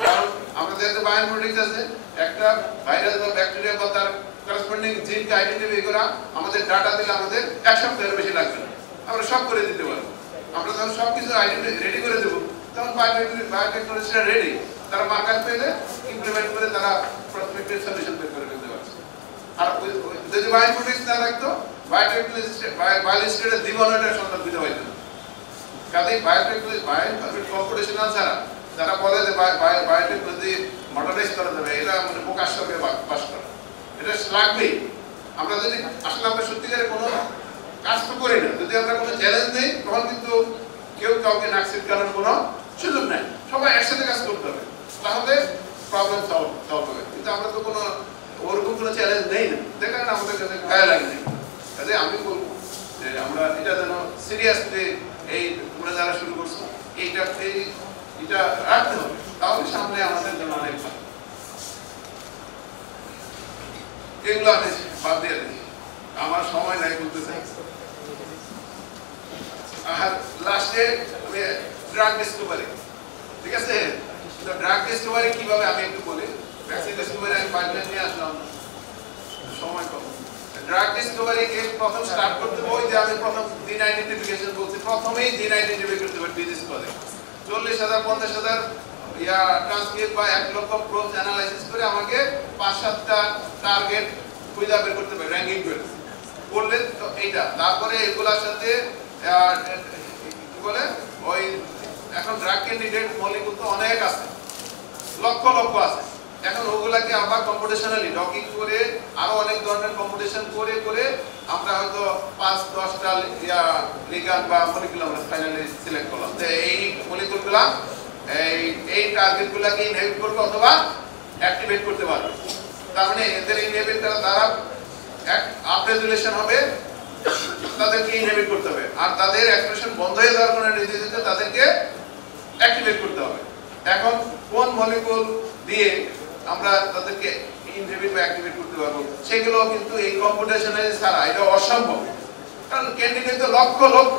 কারণ আমাদের যে বায়োইনফরমেটিক্স আছে, একটা ভাইরাস বা ব্যাকটেরিয়া বা তার করসপন্ডিং জিনকে আইডেন্টিফাই করা আমাদের ডাটা দিলে আমাদের 1 সপ্তাহের বেশি লাগবে না, আমরা সব করে দিতে পারবো। আমরা যখন সবকিছু আইডেন্টিফাই রেডি করে দেবো তখন বায়োটেকনোলজিস্টরা রেডি, তারা মার্কার পেলে ইমপ্লিমেন্ট করে তারা প্রসপেক্টিভ সলিউশন বের করে ফেলতে পারছে। আর যদি বায়োইনফরমেটিক্স না থাকতো বায়োলজিস্টরা জীবনের সন্ধান দিতে পারতো না। কাজেই বায়োটেকনোলজি কম্পিটিশনাল ছাড়া যারা বলে যে বায়োটেকনোলজি মডার্নাইজ করা যাবে, এটা মানে প্রকাশ হবে পাস করা, এটা লাগবেই। আমরা যদি আসলে আমরা সত্যিকারের কোনো কাজ তো করি না, যদি আমরা কোনো চ্যালেঞ্জ নেই তখন কিন্তু কেউ কাউকে নাক ছিটকানোর কোনো সুযোগ নাই। সবাই একসাথে কাজ করতে হবে, তাহলে প্রবলেম সলভ হবে। কিন্তু আমরা তো কোনো ওরকম কোনো চ্যালেঞ্জ নেই না, যে কারণে আমাদের কাছে গায়ে লাগে নেই। কাজে আমি বলবো যে আমরা এটা যেন সিরিয়াসলি এই তোমরা যারা শুরু করছো এটা রাখতে হবে, তাহলে সামনে আমাদের জন্য অনেক ভালো। এগুলো আমি বাদ দিয়ে দিই, আমার সময় নাই বলতেছে। আর লাস্টে আমি ড্রাগ ডিসকভারি, ঠিক আছে? তো ড্রাগ ডিসকভারি কিভাবে আমি একটু বলি। ভ্যাকসিন ডিসকভারি আমি পাইপলাইন নিয়ে আসলাম, সময় কম। ড্রাগ ডিসকভারি কে প্রথম স্টার্ট করতে হবে ওই যে আমি প্রথম জিন আইডেন্টিফিকেশন বলছি, প্রথমেই জিন আইডেন্টিফাই করতে হবে ডিজিজ করে 40,000 50,000 ইয়া ট্রান্সক্রিপ্ট বা 1 লক্ষ প্রোবস অ্যানালাইসিস করে আমাকে 5-7টা টার্গেট খুঁজে বের করতে হবে, র্যাঙ্কিং করে করলে তো এইটা। তারপরে এগুলোর সাথে কি বলে ওই এখন ড্রাগ ক্যান্ডিডেট মলিকুল তো অনেক আছে, লক্ষ লক্ষ আছে। এখন ওগুলাকে আবার কম্পিটিশনালি ডকিং করে আরো অনেক ধরনের কম্পিটিশন করে করে আমরা হয়তো 5-10টা লিগ্যান্ড বা মলিকুল আমরা ফাইনালি সিলেক্ট করলাম। তো এই মলিকুলগুলা এই টার্গেটগুলোকে ইনহিবিট করবে অথবা অ্যাক্টিভেট করতে পারবে। তার মানে এদের ইনহিবিট করা দ্বারা আপরেজুলেশন হবে, তাদেরকে ইনহিবিট করতে হবে। আর তাদের এক্সপ্রেশন বন্ধ হয়ে যাওয়ার কারণে ডিজিজে তাদেরকে অ্যাক্টিভেট করতে হবে। এখন কোন মলিকুল দিয়ে আমরা তাদেরকে ইনহিবিট বা অ্যাক্টিভেট করতে পারবো সেগুলো কিন্তু এই কম্পিটিশনালি ছাড়া এটা অসম্ভব। কারণ ক্যান্ডিডেট তো লক্ষ লক্ষ,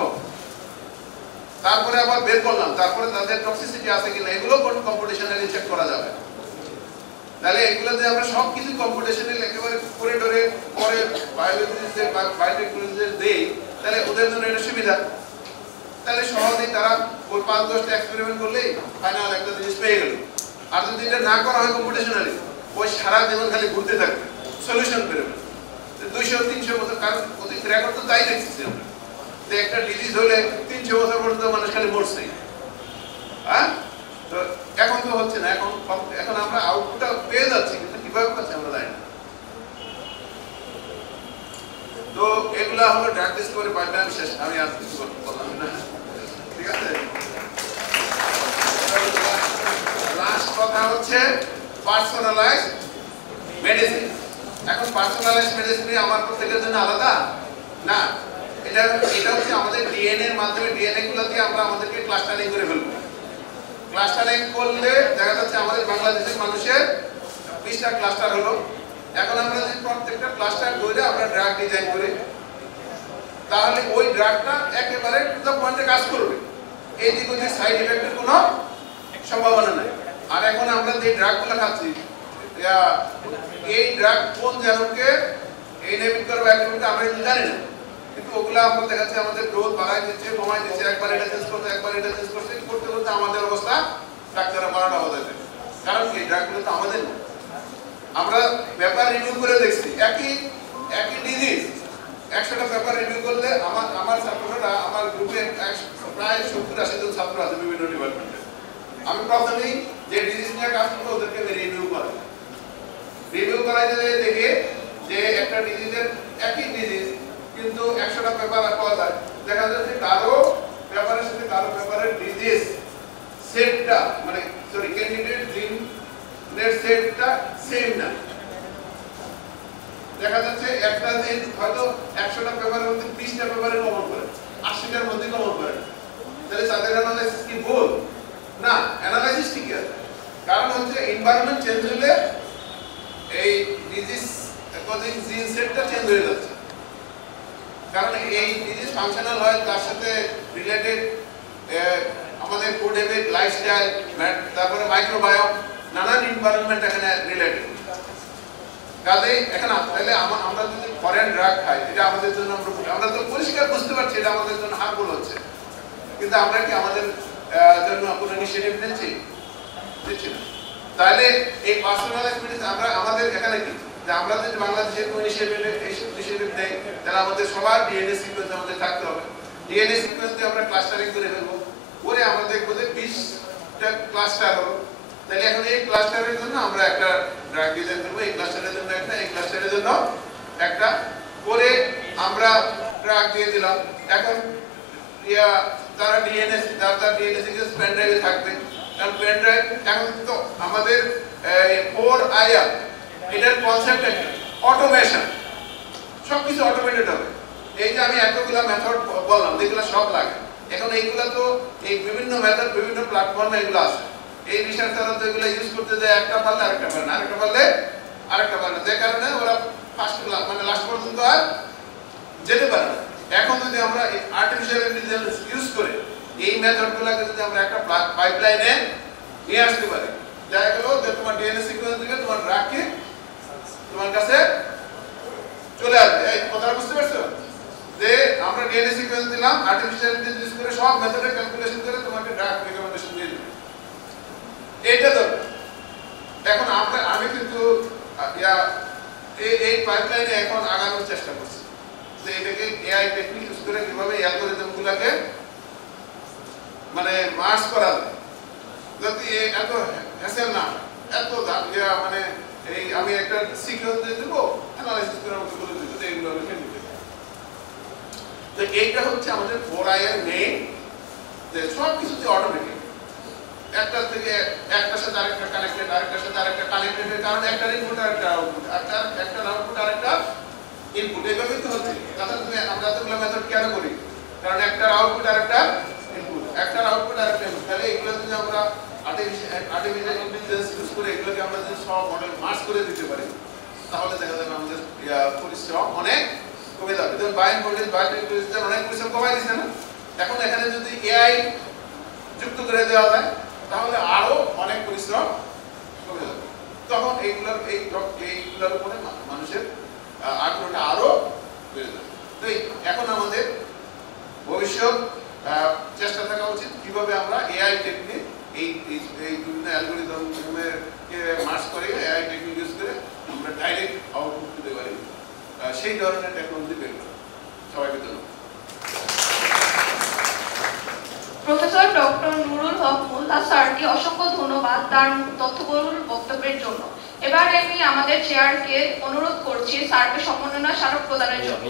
তারপরে আবার বের করলাম, তারপরে তাদের টক্সিসিটি আছে কিনা এগুলো কোন কম্পিটিশনালি চেক করা যাবে। তাহলে এগুলো যে আমরা সবকিছু কম্পিটিশনালি একেবারে করে ধরে পরে বায়োলজিস্টদের বা বায়োটেকনোলজিস্টদের দেই, তাহলে ওদের জন্য এটা সুবিধা। তাহলে সহজেই তারা ওই 5-10টা এক্সপেরিমেন্ট করলেই ফাইনাল একটা জিনিস পেয়ে গেল। আর যদি এটা না করা হয় কম্পিটিশনালি, ওই সারা জীবন খালি ঘুরতে থাকবে, সলিউশন বেরোবে 200-300 বছর। কারণ অতীত রেকর্ড তো তাই দেখতেছি আমরা, যে একটা ডিজিজ হলে 300 বছর পর্যন্ত মানুষ খালি মরছে। হ্যাঁ, তো এখন তো হচ্ছে না। এখন আমরা আউটপুটটা পেয়ে যাচ্ছি, কিন্তু কিভাবে পাচ্ছি আমরা জানি না। তো এগুলা হলো ড্রাগ ডিসকভারি পাইপলাইন শেষ। আমি আর কিছু বললাম না, ঠিক আছে? লাস্ট কথা হচ্ছে পার্সোনালাইজড মেডিসিন। এখন পার্সোনালাইজড মেডিসিন আমার প্রত্যেকের জন্য আলাদা না, এটা হচ্ছে আমাদের ডিএনএ এর মাধ্যমে ডিএনএ গুলো দিয়ে আমরা আমাদেরকে ক্লাস্টারিং করে ফেলবো। ক্লাস্টারিং করলে দেখা যাচ্ছে আমাদের বাংলাদেশের মানুষের 20টা ক্লাস্টার হলো। এখন আমরা যদি প্রত্যেকটা ক্লাস্টার ধরে আমরা ড্রাগ ডিজাইন করি, তাহলে ওই ড্রাগটা একেবারে টু দ্য পয়েন্টে কাজ করবে, এই দিকে যে সাইড ইফেক্টের কোনো সম্ভাবনা নাই। আর এখন আমরা যে ড্রাগগুলো খাচ্ছি, এই ড্রাগ কোন জেনকে ইনহিবিট করবে অ্যাক্টিভিটি আমরা কিন্তু জানি না, কিন্তু ওগুলো আমরা দেখাচ্ছি আমাদের গ্রোথ বাড়াই দিচ্ছে, কমাই দিচ্ছে, একবার এটা চেঞ্জ করতে একবার এটা চেঞ্জ করতে করতে করতে আমাদের অবস্থা ডাক্তাররা 12টা বাজায় দেবে। কারণ এই ড্রাগগুলো তো আমাদের না। আমরা পেপার রিভিউ করে দেখছি, একই ডিজিজ 100টা পেপার রিভিউ করলে আমার ছাত্ররা আমার গ্রুপে প্রায় 70-80 জন ছাত্র আছে বিভিন্ন ডিপার্টমেন্টে। আমি প্রথমেই যে ডিজিজ নিয়ে কাজ করবো ওদেরকে রিভিউ করাই। রিভিউ করাইতে দেখে যে একটা ডিজিজের একই ডিজিজ কিন্তু 100টা পেপার পাওয়া যায়, দেখা যাচ্ছে কারো পেপারের সাথে কারো পেপারের ডিজিজ সেটটা মানে সরি ক্যান্ডিডেট জিনের সেটটা সেম না। দেখা যাচ্ছে একটা জিন হয়তো 100টা পেপারের মধ্যে 20টা পেপারে কমন করে, 80টার মধ্যে কমন করে, তাহলে তাদের অ্যানালাইসিস কি ভুল? না, অ্যানালাইসিস ঠিক আছে। কারণ হচ্ছে এনভায়রনমেন্ট চেঞ্জ হলে এই ডিজিজ কজিং জিন সেটটা চেঞ্জ হয়ে যাচ্ছে। কারণ এই ডিজিজ ফাংশনাল হয় তার সাথে রিলেটেড আমাদের ফুড হ্যাবিট, লাইফস্টাইল, তারপরে মাইক্রোবায়োম, নানান এনভায়রনমেন্ট এখানে রিলেটেড। কাজেই এখানে তাহলে আমরা যদি ফরেন ড্রাগ খাই এটা আমাদের জন্য আমরা তো পরিষ্কার বুঝতে পারছি এটা আমাদের জন্য হার্মফুল হচ্ছে, কিন্তু আমরা কি আমাদের জন্য কোনো ইনিশিয়েটিভ নিচ্ছি না। তাহলে এই পার্সোনালাইজ মেডিসিন আমরা আমাদের এখানে কি যে আমরা যদি বাংলাদেশের কোনো ইনিশিয়েটিভ নেই তাহলে আমাদের সবার ডিএনএ সিকোয়েন্স আমাদের থাকতে হবে। ডিএনএ সিকোয়েন্স দিয়ে আমরা ক্লাস্টারিং করে ফেলবো, করে আমরা দেখবো যে 20টা ক্লাস্টার হলো। তাহলে এখন এই ক্লাস্টারের জন্য আমরা একটা ড্রাগ ডিজাইন করবো, এই ক্লাস্টারের জন্য একটা, এই ক্লাস্টারের জন্য একটা করে আমরা ড্রাগ দিয়ে দিলাম। এখন তারা ডিএনএ তার ডিএনএ সিকোয়েন্স পেন ড্রাইভে থাকবে, কারণ পেন ড্রাইভ এখন তো আমাদের 4IR এটার কনসেপ্ট একটা অটোমেশন, সবকিছু অটোমেটেড হবে। এই যে আমি এতগুলো মেথড বললাম যেগুলো সব লাগে, এখন এইগুলো তো এই বিভিন্ন মেথড বিভিন্ন প্ল্যাটফর্মে এগুলো আছে। এই রিসার্চাররা তো এগুলো ইউজ করতে যায় একটা পারলে আরেকটা পারে না, আরেকটা পারলে আরেকটা পারে না, যে কারণে ওরা ফার্স্ট ক্লাস মানে লাস্ট পর্যন্ত আর যেতে পারে না। এখন যদি আমরা আর্টিফিশিয়াল ইন্টেলিজেন্স ইউজ করে এই মেথডগুলোকে যদি আমরা একটা পাইপলাইনে নিয়ে আসতে পারি, দেখা গেল যে তোমার ডিএনএ সিকোয়েন্স থেকে তোমার ড্রাগকে তোমার কাছে চলে আসবে। এই কথাটা বুঝতে পারছো? যে আমরা ডিএনএ সিকোয়েন্স দিলাম, আর্টিফিশিয়াল ইন্টেলিজেন্স ইউজ করে সব মেথডে ক্যালকুলেশন করে তোমাকে ড্রাগ রিকমেন্ডেশন দিয়ে দিবে। এইটা তো এখন আমি কিন্তু এই পাইপলাইনে এখন আগানোর চেষ্টা করছি যে এটাকে এআই টেকনিক ইউজ করে কিভাবে অ্যালগরিদমগুলোকে মানে মার্জ করা যায়, যাতে এত হ্যাসেল না, এত মানে এই আমি একটা সিকোয়েন্স দিয়ে দেবো, অ্যানালাইসিস করে আমাকে বলে দিতে যে এইগুলো লিখে নিতে। তো এইটা হচ্ছে আমাদের 4IR মেইন, যে সব কিছুতে অটোমেটিক, একটা থেকে একটার সাথে আরেকটা কানেক্টেড, আরেকটার সাথে আরেকটা কানেক্টেড, কারণ একটা ইনপুট আরেকটা আউটপুট, একটা আউটপুট আরেকটা ইনপুট, এইভাবেই তো হচ্ছে। তাহলে আমরা এতগুলো মেথড কেন করি? কারণ একটা আউটপুট আরেকটা ইনপুট, একটা আউটপুট আরেকটা ইনপুট। তাহলে এগুলো যদি আমরা আর্টিফিশিয়াল ইন্টেলিজেন্স ইউজ করে এগুলোকে আমরা যদি সব মডেল মার্জ করে দিতে পারি, তাহলে দেখা যাবে আমাদের পরিশ্রম অনেক কমে যাবে। যেমন বায়োটেকনোলজিতে অনেক পরিশ্রম কমাই দিচ্ছে না, এখন এখানে যদি এআই যুক্ত করে দেওয়া যায় তাহলে আরো অনেক পরিশ্রম কমে যাবে। তখন এইগুলোর উপরে মানুষের আগ্রহটা আরো বেড়ে যাবে। তো এখন আমাদের ভবিষ্যৎ চেষ্টা থাকা উচিত কিভাবে আমরা এআই টেকনিক এই বিভিন্ন অ্যালগরিদমের মার্জ করে এআই টেকনিক ইউজ করে আমরা ডাইরেক্ট আউটপুট দিতে পারি, সেই ধরনের টেকনোলজি বের করা। সবাইকে ধন্যবাদ। প্রফেসর ডক্টর নুরুল হক মোল্লা স্যারকে অসংখ্য ধন্যবাদ তার তথ্যবহুল বক্তব্যের জন্য। এবার আমি আমাদের চেয়ারকে অনুরোধ করছি স্যারকে সম্মাননা স্মারক প্রদানের জন্য।